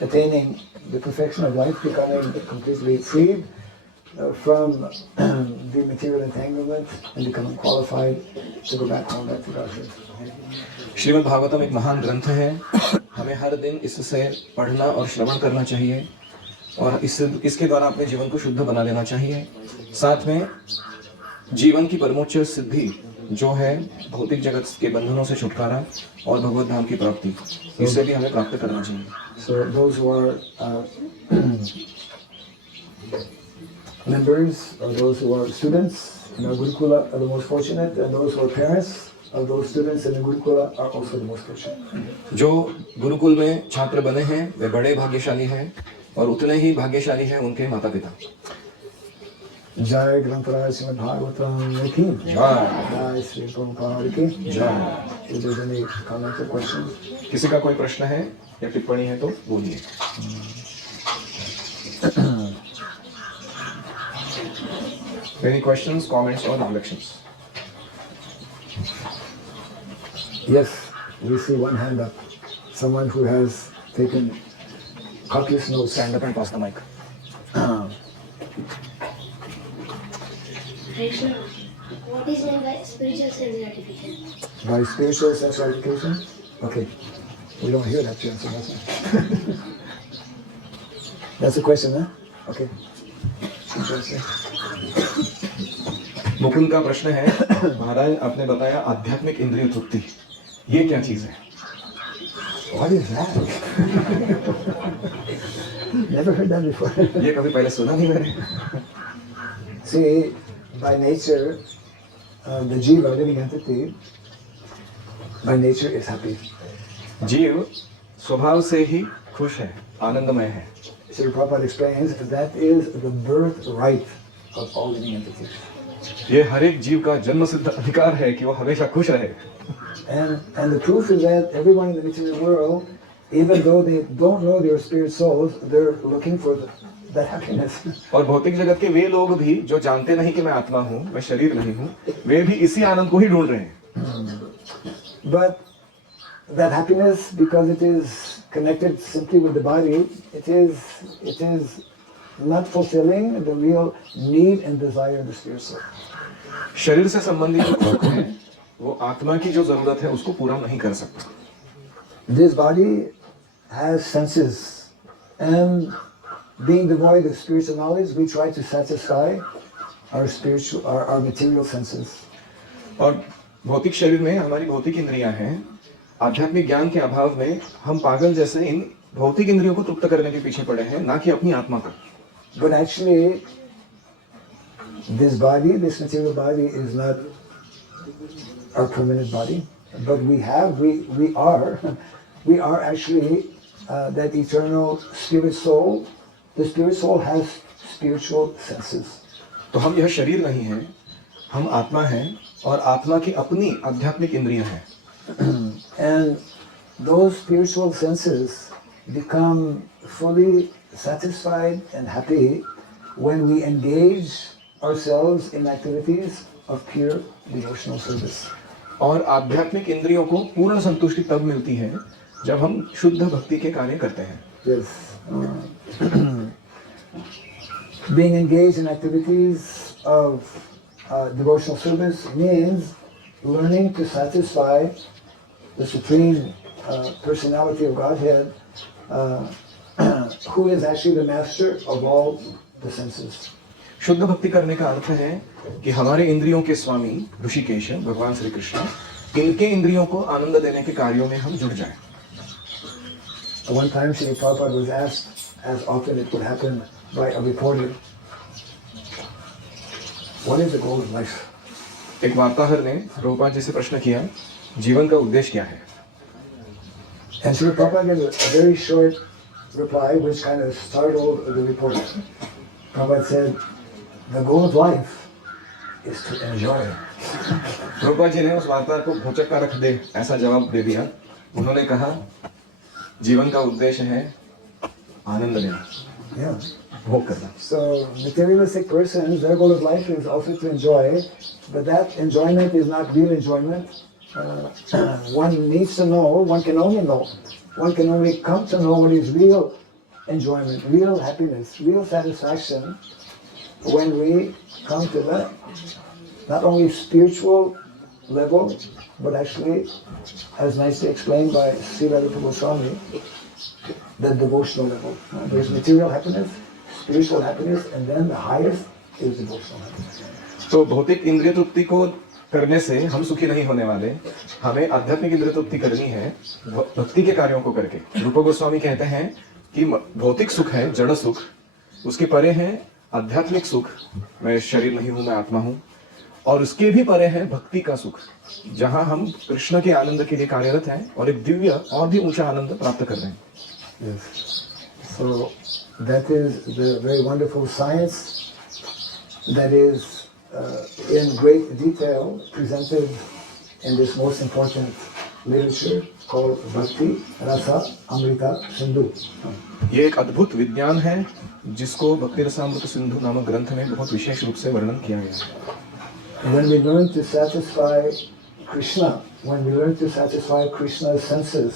attaining the perfection of life, becoming completely freed from the material entanglement and becoming qualified to go back home, back to Godhead. Shrimad Bhagavatam एक महान ग्रंथ है. हमें हर दिन इससे पढ़ना और श्रवण करना चाहिए और इसके द्वारा अपने जीवन को शुद्ध बना लेना चाहिए. साथ में जीवन की परमोच्च सिद्धि जो है भौतिक जगत के बंधनों से छुटकारा और भगवत धाम की प्राप्ति, इससे भी हमें प्राप्त करना चाहिए. So those who are members or those who are students in our Gurukula are the most fortunate, and those who are parents of those students in the Gurukula are also the most fortunate. जो गुरुकुल में छात्र बने हैं वे बड़े भाग्यशाली हैं और उतने ही भाग्यशाली हैं उनके माता पिता. Jai Granthara Srimad Bhagavatam ki Jai Sri Prabhupada ki Jai. If there's any comments or questions? किसी का कोई प्रश्न है या टिप्पणी है तो बोलिए. Any questions, comments or reflections? Yes, we see one hand up. Someone who has taken copious notes. Stand up and pass the mic. Krishna, what is meant by spiritual self-gratification? By spiritual self-gratification? Okay, we don't hear that answer, that's it. That's a question, huh? Okay. Interesting. Mukund का प्रश्न है, महाराज आपने बताया आध्यात्मिक इंद्रिय तृप्ति, ये क्या चीज है? What is that? Never heard that before. ये कभी पहले सुना नहीं मैंने. See, by nature, the jiva, living entity, by nature is happy. जीव स्वभाव से ही खुश है, आनंदमय है। Srila Prabhupada explains that is the birthright of all living entities. ये हर एक जीव का जन्म सिद्ध अधिकार है कि वो हमेशा खुश रहे। And the proof is that everyone in the material world, even though they don't know their spirit souls, they're looking for that happiness. और भौतिक जगत के वे लोग भी जो जानते नहीं कि मैं आत्मा हूँ, मैं शरीर नहीं हूँ, वे भी इसी आनंद को ही ढूंढ रहे हैं। But that happiness, because it is connected simply with the body, it is not fulfilling the real need and desire of the spirit soul. शरीर से संबंधित जो सुख है, वो आत्मा की जो जरूरत है उसको पूरा नहीं कर सकता। This body has senses, and being devoid of spiritual knowledge, we try to satisfy our material senses. और भौतिक शरीर में हमारी भौतिक इंद्रियां हैं। आध्यात्मिक ज्ञान के अभाव में हम पागल जैसे इन भौतिक इंद्रियों को तृप्त करने के पीछे पड़े हैं, ना कि अपनी आत्मा को। But actually, this body, this material body, is not our permanent body. But we are actually that eternal spirit soul. The spirit soul has spiritual senses. तो हम यह शरीर नहीं हैं, हम आत्मा हैं और आत्मा की अपनी आध्यात्मिक इंद्रियां हैं। And those spiritual senses become fully satisfied and happy when we engage ourselves in activities of pure devotional service. और आध्यात्मिक इंद्रियों को पूर्ण संतुष्टि तब मिलती है जब हम शुद्ध भक्ति के कार्य करते हैं। Yes. Being engaged in activities of devotional service means learning to satisfy the Supreme Personality of Godhead, who is actually the master of all the senses. शुद्ध भक्ति करने का अर्थ है कि हमारे इंद्रियों के स्वामी ऋषिकेश भगवान श्री कृष्ण, इनके इंद्रियों को आनंद देने के कार्यों में हम जुड़ जाएं। One time, Srila Prabhupada was asked, as often it would happen, by a reporter, what is the goal of life? एक वार्ताहर ने प्रभुपाद जी से प्रश्न किया, जीवन का उद्देश्य क्या है? And Srila Prabhupada gave a very short reply, which kind of startled the reporter. Prabhupada said, the goal of life is to enjoy. Prabhupada ji ने उस वार्ताहर को भौचक्का रख दे ऐसा जवाब दे दिया। उन्होंने कहा, जीवन का उद्देश्य है आनंद लेना, Yeah. भोग करना। So materialistic persons, their goal of life is also to enjoy, but that enjoyment is not real enjoyment. One needs to know, one can only come to know what is real enjoyment, real happiness, real satisfaction when we come to that not only spiritual level, but actually, as nicely explained by Srila Rupa Goswami, the devotional level. There's material happiness, spiritual happiness, and then the highest is devotional happiness. तो भौतिक इंद्रिय तृप्ति को करने से हम सुखी नहीं होने वाले, हमें आध्यात्मिक इंद्रिय तृप्ति करनी है भक्ति के कार्यों को करके। रूप गोस्वामी कहते हैं कि भौतिक सुख है जड़ सुख, उसके परे है आध्यात्मिक सुख, मैं शरीर नहीं हूं, मैं आत्मा हूं, और उसके भी परे है भक्ति का सुख, जहां हम कृष्ण के आनंद के लिए कार्यरत हैं और एक दिव्य और भी ऊंचा आनंद प्राप्त कर रहे हैं। Yes. So that is the very wonderful science that is in great detail presented in this most important literature called Bhakti Rasa Amrita Sindhu. ये एक अद्भुत विज्ञान है जिसको भक्ति रसामृत सिंधु नामक ग्रंथ में बहुत विशेष रूप से वर्णन किया गया है। When we learn to satisfy Krishna, when we learn to satisfy Krishna's senses,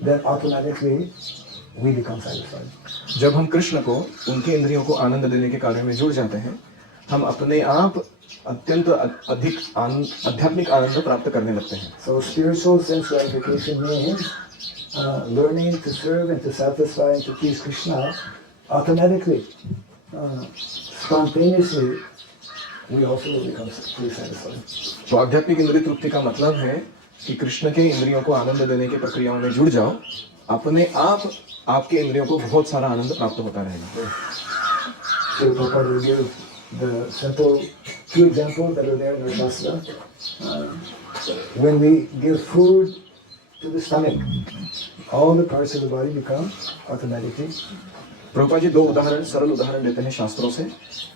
then automatically we become satisfied. जब हम कृष्ण को उनके इंद्रियों को आनंद देने के कार्य में जुड़ जाते हैं, हम अपने आप अत्यंत अधिक आध्यात्मिक आनंद प्राप्त करने लगते हैं। So spiritual sense gratification means learning to serve and to satisfy and to please Krishna. Automatically, spontaneously, we also will become fully satisfied. तो आध्यात्मिक इंद्रिय तृप्ति का मतलब है कि कृष्ण के इंद्रियों को आनंद देने की प्रक्रियाओं में जुड़ जाओ, अपने आप आपके इंद्रियों को बहुत सारा आनंद प्राप्त होता रहेगा। So Prabhupada will give the simple two examples that are there in our Shastra. When we give food to the stomach, all the parts of the body become automatically. Prabhupada ji दो उदाहरण सरल उदाहरण लेते हैं शास्त्रों से।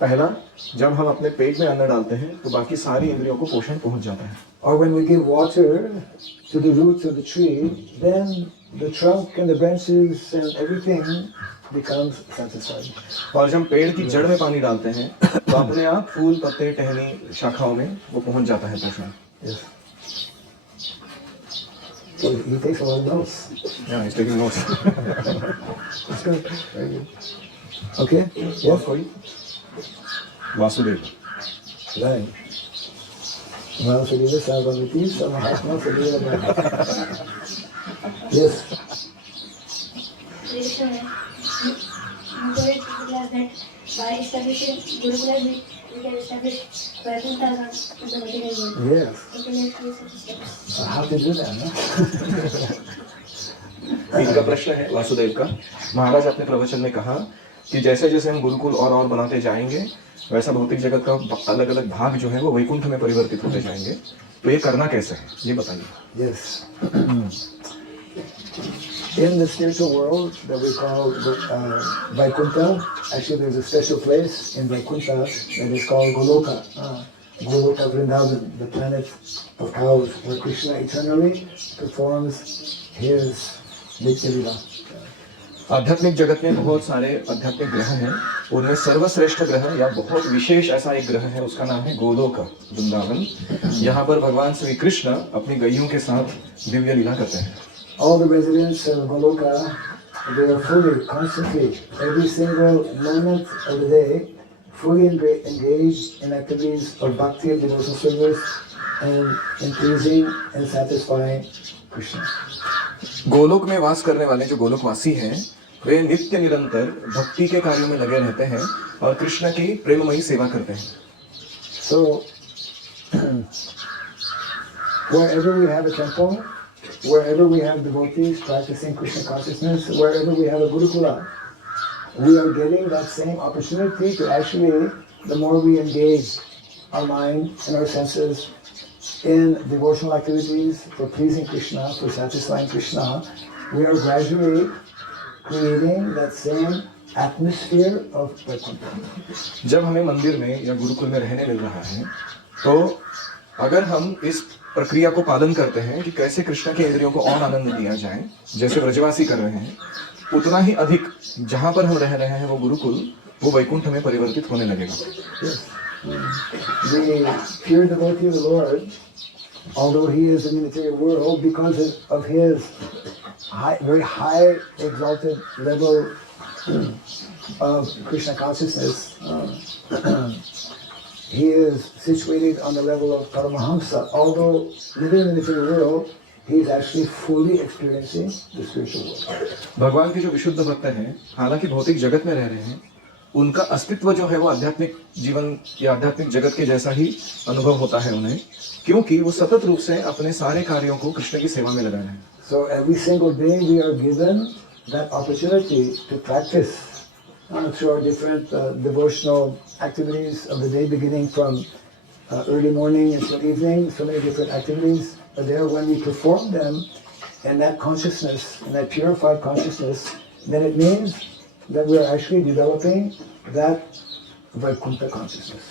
पहला, जब हम अपने पेट में अन्न डालते हैं तो बाकी सारी इंद्रियों को पोषण पहुंच जाता है। Or when we give water to the roots of the tree, then the trunk and the branches and everything becomes satisfied. और जब पेड़ की जड़ में पानी डालते हैं तो अपने आप फूल, पत्ते, टहनी, शाखाओं में वो पहुंच जाता है पोषण। Yes. So he takes a lot of notes. Yeah, he's taking notes. That's good. Very good. Okay? और कोई? Vasudev. Right. Vasudeva Sarvamiti Samahatma Sadeva. Yes. Krishna, you told that by establishing Gurukula, we can establish Vaikuntha in the material world. Yes. So can you take such steps? How to do that, no? इनका प्रश्न है वासुदेव का। महाराज अपने प्रवचन में कहा कि जैसे जैसे हम गुरुकुल और बनाते जाएंगे वैसा भौतिक जगत का अलग अलग भाग जो है वो वैकुंठ में परिवर्तित होते जाएंगे। तो ये करना कैसे है, ये बताइए। Yes. In the spiritual world that we call Vaikuntha, actually there's a special place in Vaikuntha that is called Goloka. Goloka Vrindavan, the planet of cows, where Krishna eternally performs his Nitya Lila. आध्यात्मिक जगत में बहुत सारे आध्यात्मिक ग्रह हैं, उनमें सर्वश्रेष्ठ ग्रह या बहुत विशेष ऐसा एक ग्रह है, उसका नाम है गोलोक वृंदावन। यहाँ पर भगवान श्री कृष्ण अपनी गैयों के साथ दिव्य लीला करते हैं। All the residents of Goloka, they are fully, constantly, every single moment of the day, fully engaged in activities of bhakti and devotional service and in pleasing and satisfying Krishna. Golok में वास करने वाले जो गोलोकवासी हैं वे नित्य निरंतर भक्ति के कार्यों में लगे रहते हैं और कृष्ण की प्रेममयी सेवा करते हैं। So, wherever we have a temple, wherever we have devotees practicing Krishna consciousness, wherever we have a Gurukula, we are getting that same opportunity to actually, the more we engage our mind and our senses in devotional activities for pleasing Krishna, for satisfying Krishna, we are gradually creating that same atmosphere of Vaikuntha. जब हमें मंदिर में या गुरुकुल में रहने मिल रहा है तो अगर हम इस प्रक्रिया को पालन करते हैं कि कैसे कृष्ण के इंद्रियों को और आनंद दिया जाए जैसे ब्रजवासी कर रहे हैं, उतना ही अधिक जहां पर हम रह रहे हैं वो गुरुकुल वो वैकुंठ में परिवर्तित होने लगेगा। Yes. The pure devotee of the Lord, although he is in the material world, because of his very high exalted level of Krishna consciousness, he is situated on the level of Paramahamsa. Although living in the material world, he is actually fully experiencing the spiritual world. भगवान के जो विशुद्ध भक्त हैं, हालांकि भौतिक जगत में रह रहे हैं, उनका अस्तित्व जो है वो आध्यात्मिक जीवन या आध्यात्मिक जगत के जैसा ही अनुभव होता है उन्हें, क्योंकि वो सतत रूप से अपने सारे कार्यों को कृष्ण की सेवा में लगा रहे हैं। So every single day we are given that opportunity to practice through our different devotional activities of the day, beginning from early morning until evening. So many different activities are there. When we perform them in that consciousness, in that purified consciousness, then it means that we are actually developing that Vaikuntha consciousness.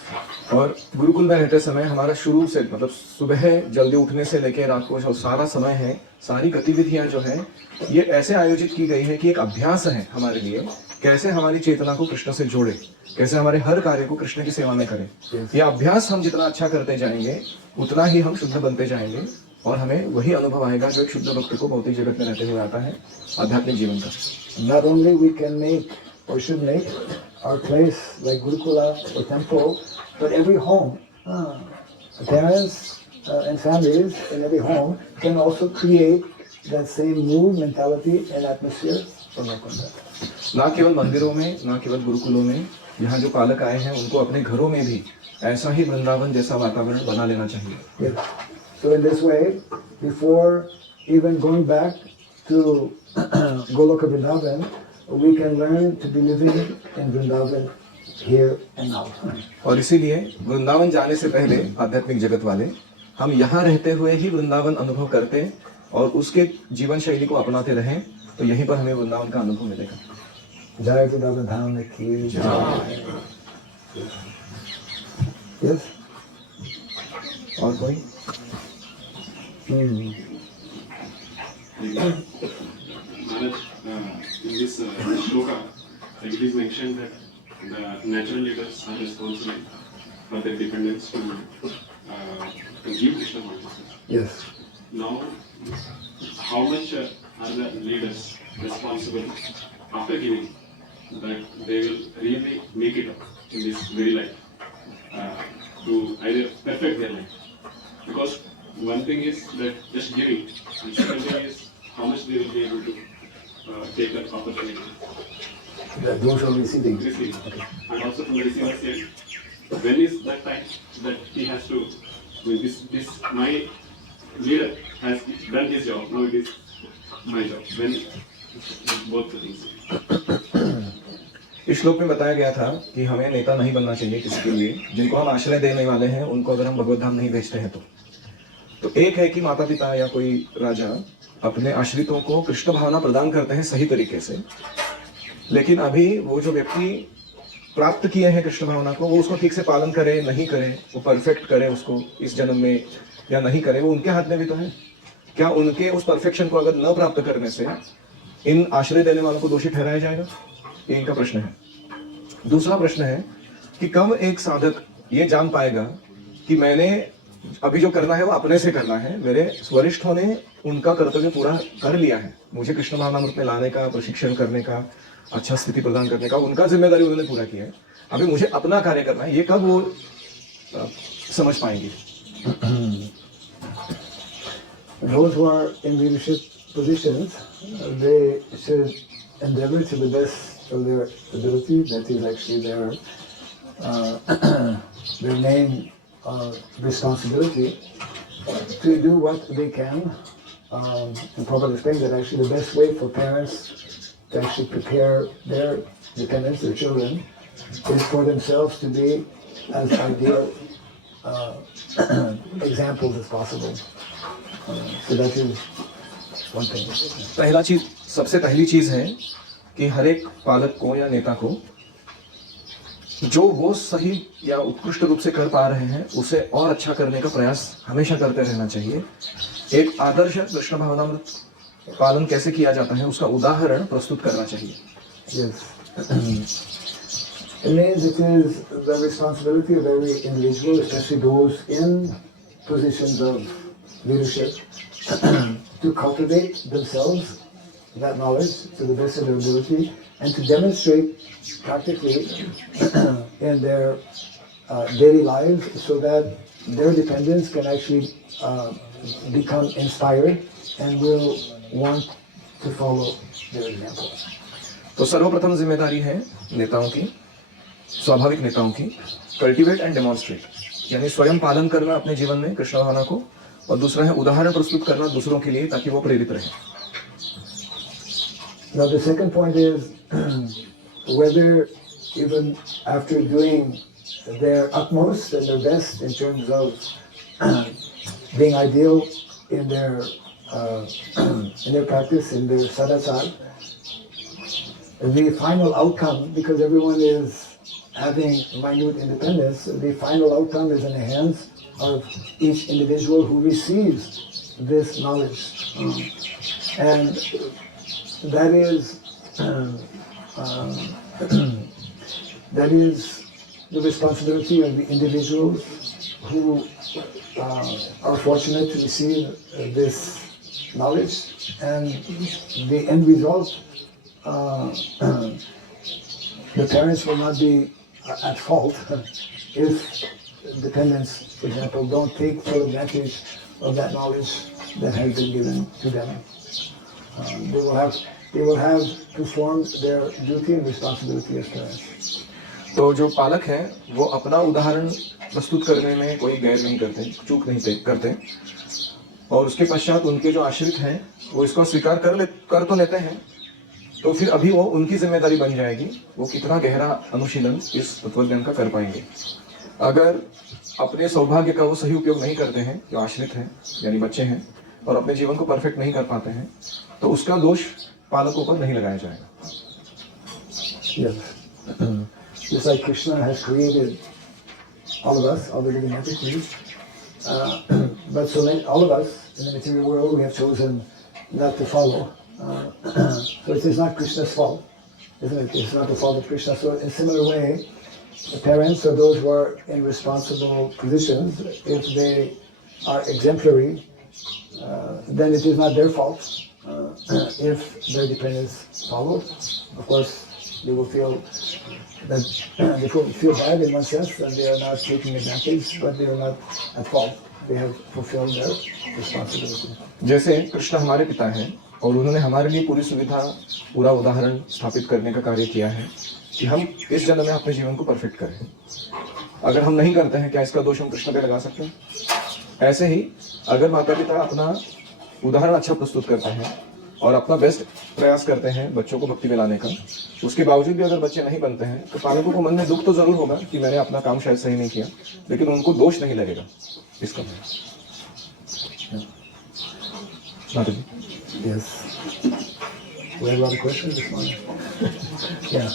और गुरुकुल में रहते समय हमारा शुरू से मतलब सुबह जल्दी उठने से लेकर रात को जो सारा समय है, सारी गतिविधियां जो है ये ऐसे आयोजित की गई है कि एक अभ्यास है हमारे लिए, कैसे हमारी चेतना को कृष्ण से जोड़े, कैसे हमारे हर कार्य को कृष्ण की सेवा में करें। ये अभ्यास हम जितना अच्छा करते जाएंगे उतना ही हम शुद्ध बनते जाएंगे और हमें वही अनुभव आएगा जो एक शुद्ध भक्त को भौतिक जगत में रहते हुए आता है आध्यात्मिक जीवन का। Not only we can make or should make our place like Gurukula or temple, but every home, parents and families in every home can also create that same mood, mentality and atmosphere for Vaikuntha. ना केवल मंदिरों में, ना केवल गुरुकुलों में, यहाँ जो पालक आए हैं उनको अपने घरों में भी ऐसा ही वृंदावन जैसा वातावरण बना लेना चाहिए। Yes. So in this way, before even going back to Goloka Vrindavan, we can learn to be living in Vrindavan here and now. और इसीलिए वृंदावन जाने से पहले आध्यात्मिक जगत वाले हम यहाँ रहते हुए ही वृंदावन अनुभव करते और उसके जीवन शैली को अपनाते रहें, तो यहीं पर हमें वृंदावन का अनुभव मिलेगा। जय वृंदावन धाम की जय। यस, और कोई? Maharaj, in this shloka, it is mentioned that the natural leaders are responsible for their dependents to give Krishna consciousness. Yes. Now, how much are the leaders responsible after giving that they will really make it up in this very life to either perfect their life? Because one thing is that just giving, and second thing is how much they will be able to take that opportunity. Those who are receiving. Receiving. Okay. And also from the receiver's end, when is that time that he has to, I mean, this my leader has done his job, now it is my job. When both the things. इस श्लोक में बताया गया था कि हमें नेता नहीं बनना चाहिए किसी के लिए, जिनको हम आश्रय देने वाले हैं उनको अगर हम भगवत धाम नहीं भेजते हैं तो एक है कि माता पिता या कोई राजा अपने आश्रितों को कृष्ण भावना प्रदान करते हैं सही तरीके से, लेकिन अभी वो जो व्यक्ति प्राप्त किए हैं कृष्ण भावना को, वो उसको ठीक से पालन करे नहीं करे, वो परफेक्ट करे उसको इस जन्म में या नहीं करे, वो उनके हाथ में भी तो है। क्या उनके उस परफेक्शन को अगर न प्राप्त करने से इन आश्रय देने वालों को दोषी ठहराया जाएगा? ये इनका प्रश्न है। दूसरा प्रश्न है कि कब एक साधक ये जान पाएगा कि मैंने अभी जो करना है वो अपने से करना है, मेरे वरिष्ठों ने उनका कर्तव्य पूरा कर लिया है, मुझे कृष्ण भावनामृत में लाने का, प्रशिक्षण करने का, अच्छा स्थिति प्रदान करने का उनका जिम्मेदारी उन्होंने पूरा किया है, अभी मुझे अपना कार्य करना है, ये कब वो समझ पाएंगे? Those who are in leadership positions, they should endeavor to the best of their ability. That is actually their main responsibility to do what they can. And Prabhupada explained that actually the best way for parents to actually prepare their dependents, their children, is for themselves to be as ideal examples as possible. So that is one thing. सबसे पहली चीज है कि हर एक पालक को या नेता को जो वो सही या उत्कृष्ट रूप से कर पा रहे हैं उसे और अच्छा करने का प्रयास हमेशा करते रहना चाहिए। एक आदर्श कृष्ण भावनामृत पालन कैसे किया जाता है उसका उदाहरण प्रस्तुत करना चाहिए। Yes. It means it is the responsibility of every individual, especially those in positions of leadership, to cultivate themselves that knowledge to the best of their ability and to demonstrate practically in their daily lives so that their dependents can actually become inspired and will want to follow their example. तो सर्वप्रथम जिम्मेदारी है नेताओं की, स्वाभाविक नेताओं की, cultivate and demonstrate, यानी स्वयं पालन करना अपने जीवन में कृष्ण भावना को, और दूसरा है उदाहरण प्रस्तुत करना दूसरों के लिए ताकि वो प्रेरित रहे। Now the second point is whether even after doing their utmost and their best in terms of being ideal in their practice, in their sadhana, the final outcome, because everyone is having minute independence, the final outcome is in the hands of each individual who receives this knowledge. And that is the responsibility of the individuals who are fortunate to receive this knowledge, and the end result, the parents will not be at fault if dependents, for example, don't take full advantage of that knowledge that has been given to them. They will have performed their duty and responsibility as parents. तो जो पालक हैं वो अपना उदाहरण प्रस्तुत करने में कोई गैर नहीं करते, चूक नहीं करते, और उसके पश्चात उनके जो आश्रित हैं वो इसको स्वीकार कर तो लेते हैं, तो फिर अभी वो उनकी जिम्मेदारी बन जाएगी वो कितना गहरा अनुशीलन इस तत्वज्ञान का कर पाएंगे। अगर अपने सौभाग्य का वो सही उपयोग नहीं करते हैं, जो आश्रित हैं यानी बच्चे हैं, और अपने जीवन को परफेक्ट नहीं कर पाते हैं, तो उसका दोष पालकों पर नहीं लगाया जाएगा। Yes. Just like Krishna has created all of us, all the living entities, but so many, all of us in the material world, we have chosen not to follow. So it is not Krishna's fault, isn't it? It's not the fault of Krishna. So in a similar way, the parents or those who are in responsible positions, if they are exemplary, then it is not their fault. If their dependents follow, of course, they will feel that they feel bad in one sense, and they are not taking advantage, but they are not at fault. They have fulfilled their responsibility. जैसे कृष्ण हमारे पिता हैं और उन्होंने हमारे लिए पूरी सुविधा, पूरा उदाहरण स्थापित करने का कार्य किया है कि हम इस जन्म में अपने जीवन को परफेक्ट करें। अगर हम नहीं करते हैं, क्या इसका दोष हम कृष्ण पे लगा सकते हैं? ऐसे ही अगर माता पिता अपना उदाहरण अच्छा प्रस्तुत करते हैं और अपना बेस्ट प्रयास करते हैं बच्चों को भक्ति में लाने का, उसके बावजूद भी अगर बच्चे नहीं बनते हैं, तो पालकों को मन में दुख तो जरूर होगा कि मैंने अपना काम शायद सही नहीं किया, लेकिन उनको दोष नहीं लगेगा इसका। Yes. We have a lot of questions this morning. Yeah.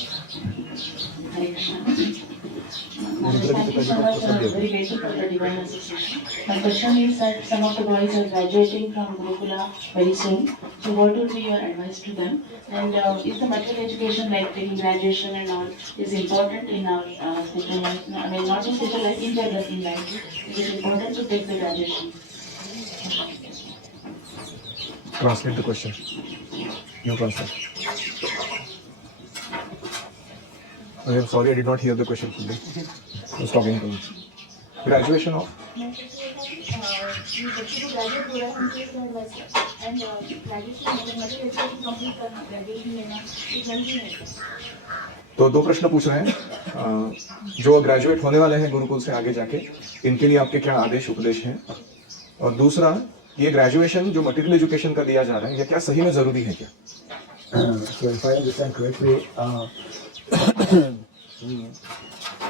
Hare Krishna. Thank you so much. I'm very grateful for the divine association. My question is that some of the boys are graduating from Gurukula very soon. So what would be your advice to them? And is the material education like taking graduation and all is important in our spiritual life? I mean, not in spiritual life, in general in life. It is important to take the graduation. Translate the question. You translate. I am sorry, I did not hear the question fully. I was talking to you. Graduation of? तो दो प्रश्न पूछ रहे हैं। जो graduate होने वाले हैं गुरुकुल से आगे जाके, इनके लिए आपके क्या आदेश उपदेश हैं? और दूसरा, ये ग्रेजुएशन जो मटेरियल एजुकेशन का दिया जा रहा है, ये क्या सही में जरूरी है क्या? So if I understand correctly,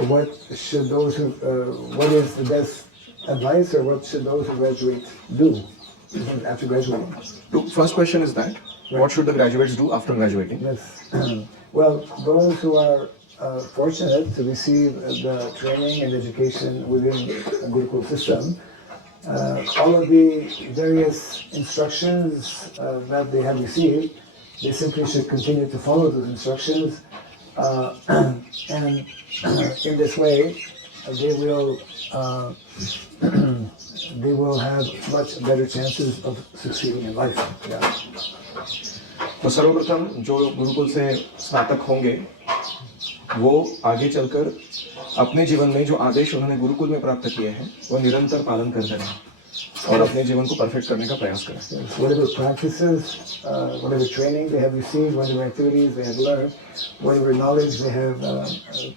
what should those who, what is the best advice, or what should those who graduate do after graduating? The first question is that, what should the graduates do after graduating? Yes. Well, those who are fortunate to receive the training and education within the Gurukul system, all of the various instructions that they have received, they simply should continue to follow those instructions, and in this way they will have much better chances of succeeding in life. Yeah. तो सर्वप्रथम जो गुरुकुल से स्नातक होंगे, वो आगे चलकर अपने जीवन में जो आदेश उन्होंने गुरुकुल में प्राप्त किए हैं, वो निरंतर पालन करते रहें और अपने जीवन को परफेक्ट करने का प्रयास करें। Whatever practices, whatever training they have received, whatever activities they have learned, whatever knowledge they have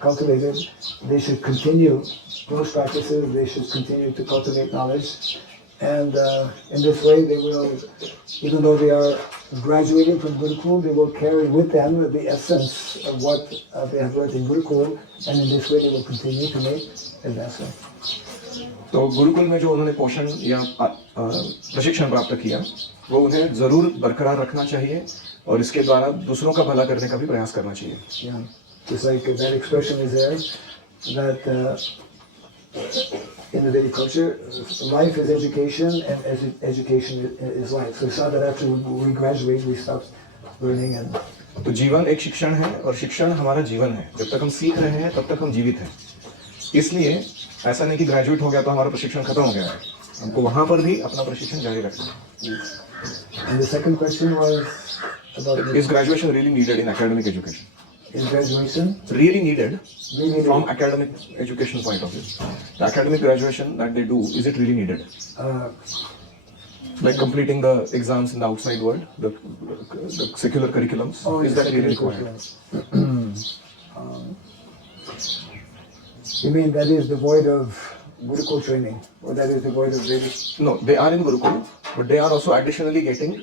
cultivated, they should continue those practices. They should continue to cultivate knowledge, and in this way they will, even though they are graduating from Gurukul, they will carry with them the essence of what they have learned in Gurukul, and in this way they will continue to make advancement. तो गुरुकुल में जो उन्होंने पोषण या प्रशिक्षण प्राप्त किया, वो उन्हें जरूर बरकरार रखना चाहिए और इसके द्वारा दूसरों का भला करने का भी प्रयास करना चाहिए। Yeah, just like that expression is there, that in the Vedic culture, life is education and education is life. So it's not that after we graduate we stop learning and. तो जीवन एक शिक्षण है और शिक्षण हमारा जीवन है। जब तक हम सीख रहे हैं तब तक हम जीवित हैं। इसलिए ऐसा नहीं कि ग्रेजुएट हो गया तो हमारा प्रशिक्षण खत्म हो गया है, हमको वहां पर भी अपना प्रशिक्षण जारी रखना है। And the second question was about Is graduation really needed in academic education? Is graduation Really needed really from academic education point of view. The academic graduation that they do, is it really needed? Like completing the exams in the outside world, the secular curriculums, is that really required? You mean that is devoid of Gurukul training, or that is devoid of Vedic? No, they are in Gurukul, but they are also additionally getting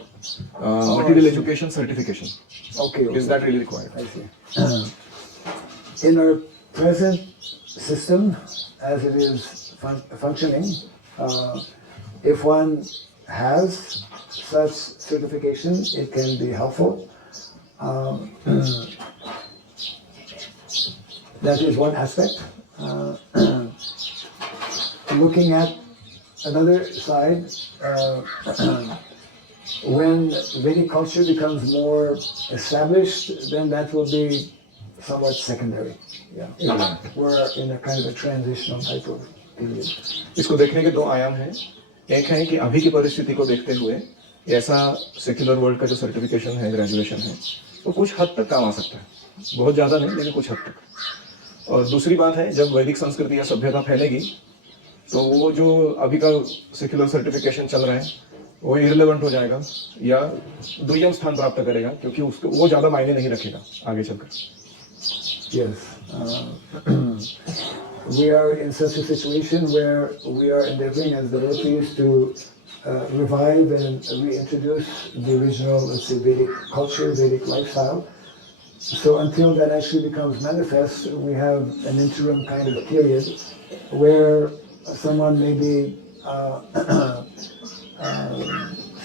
material education certification. Okay. Is that really required? I see. In our present system, as it is functioning, if one has such certification, it can be helpful. That is one aspect. Looking at another side, when Vedic culture becomes more established, then that will be somewhat secondary. Yeah. We're in a kind of a transitional type of period. इसको देखने के दो आयाम हैं। एक है कि अभी की परिस्थिति को देखते हुए ऐसा सेक्युलर वर्ल्ड का जो सर्टिफिकेशन है, ग्रेजुएशन है, वो कुछ हद तक काम आ सकता है, बहुत ज़्यादा नहीं लेकिन कुछ हद तक। और दूसरी बात है, जब वैदिक संस्कृति या सभ्यता फैलेगी तो वो जो अभी का सेक्युलर सर्टिफिकेशन चल रहा है वो इररिलेवेंट हो जाएगा या दुय्यम स्थान प्राप्त करेगा, क्योंकि उसको वो ज़्यादा मायने नहीं रखेगा आगे चलकर। Yes. We are in such a situation where we are endeavoring as devotees to revive and reintroduce the original, let's say, Vedic culture, Vedic lifestyle. So until that actually becomes manifest, we have an interim kind of period where someone may be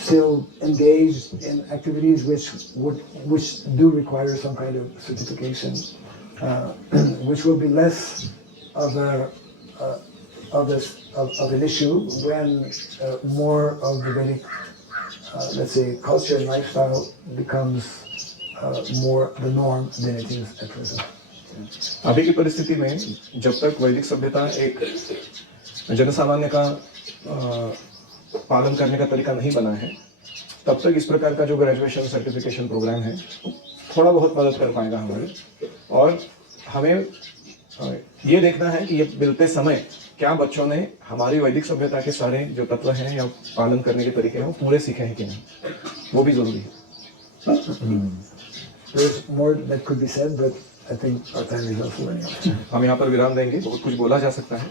still engaged in activities which do require some kind of certification, which will be less of an issue when more of the Vedic, let's say, culture and lifestyle becomes more the norm than it is at present. अभी की परिस्थिति में जब तक वैदिक सभ्यता एक जनसामान्य का पालन करने का तरीका नहीं बना है, तब तक इस प्रकार का जो ग्रेजुएशन सर्टिफिकेशन प्रोग्राम है थोड़ा बहुत मदद कर पाएगा हमारी। और हमें ये देखना है कि ये मिलते समय क्या बच्चों ने हमारी वैदिक सभ्यता के सारे जो तत्व हैं या पालन करने के तरीके हैं वो पूरे सीखे हैं कि नहीं, वो भी जरूरी है। There's more that could be said, but I think our time is also running out. हम यहाँ पर विराम देंगे, बहुत कुछ बोला जा सकता है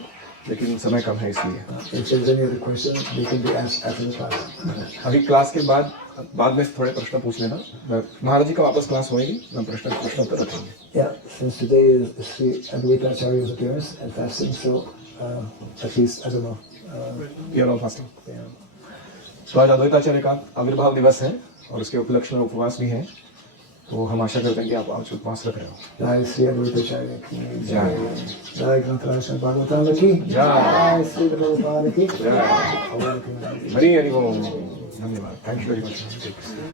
लेकिन समय कम है इसलिए। If there's any other questions, they can be asked after the class. अभी क्लास के बाद में थोड़े प्रश्न पूछ लेना। महाराज जी का वापस क्लास होएगी, हम प्रश्नोत्तर रखेंगे। Yeah, since today is Sri Advaita Acharya's appearance and fasting, so at least I don't know. We are all fasting. Yeah. तो आज अद्वैताचार्य का आविर्भाव दिवस है और उसके उपलक्ष्य में उपवास भी है, तो हम आशा करते हैं कि आप आज उपवास रख रहे हो। Jai Sri Advaita Acharya ki जय। Jai Grantharashna Bhagavatam ki Jai Sri Prabhupada ki Jai। Hari Hari बोल। धन्यवाद। Thank you very much.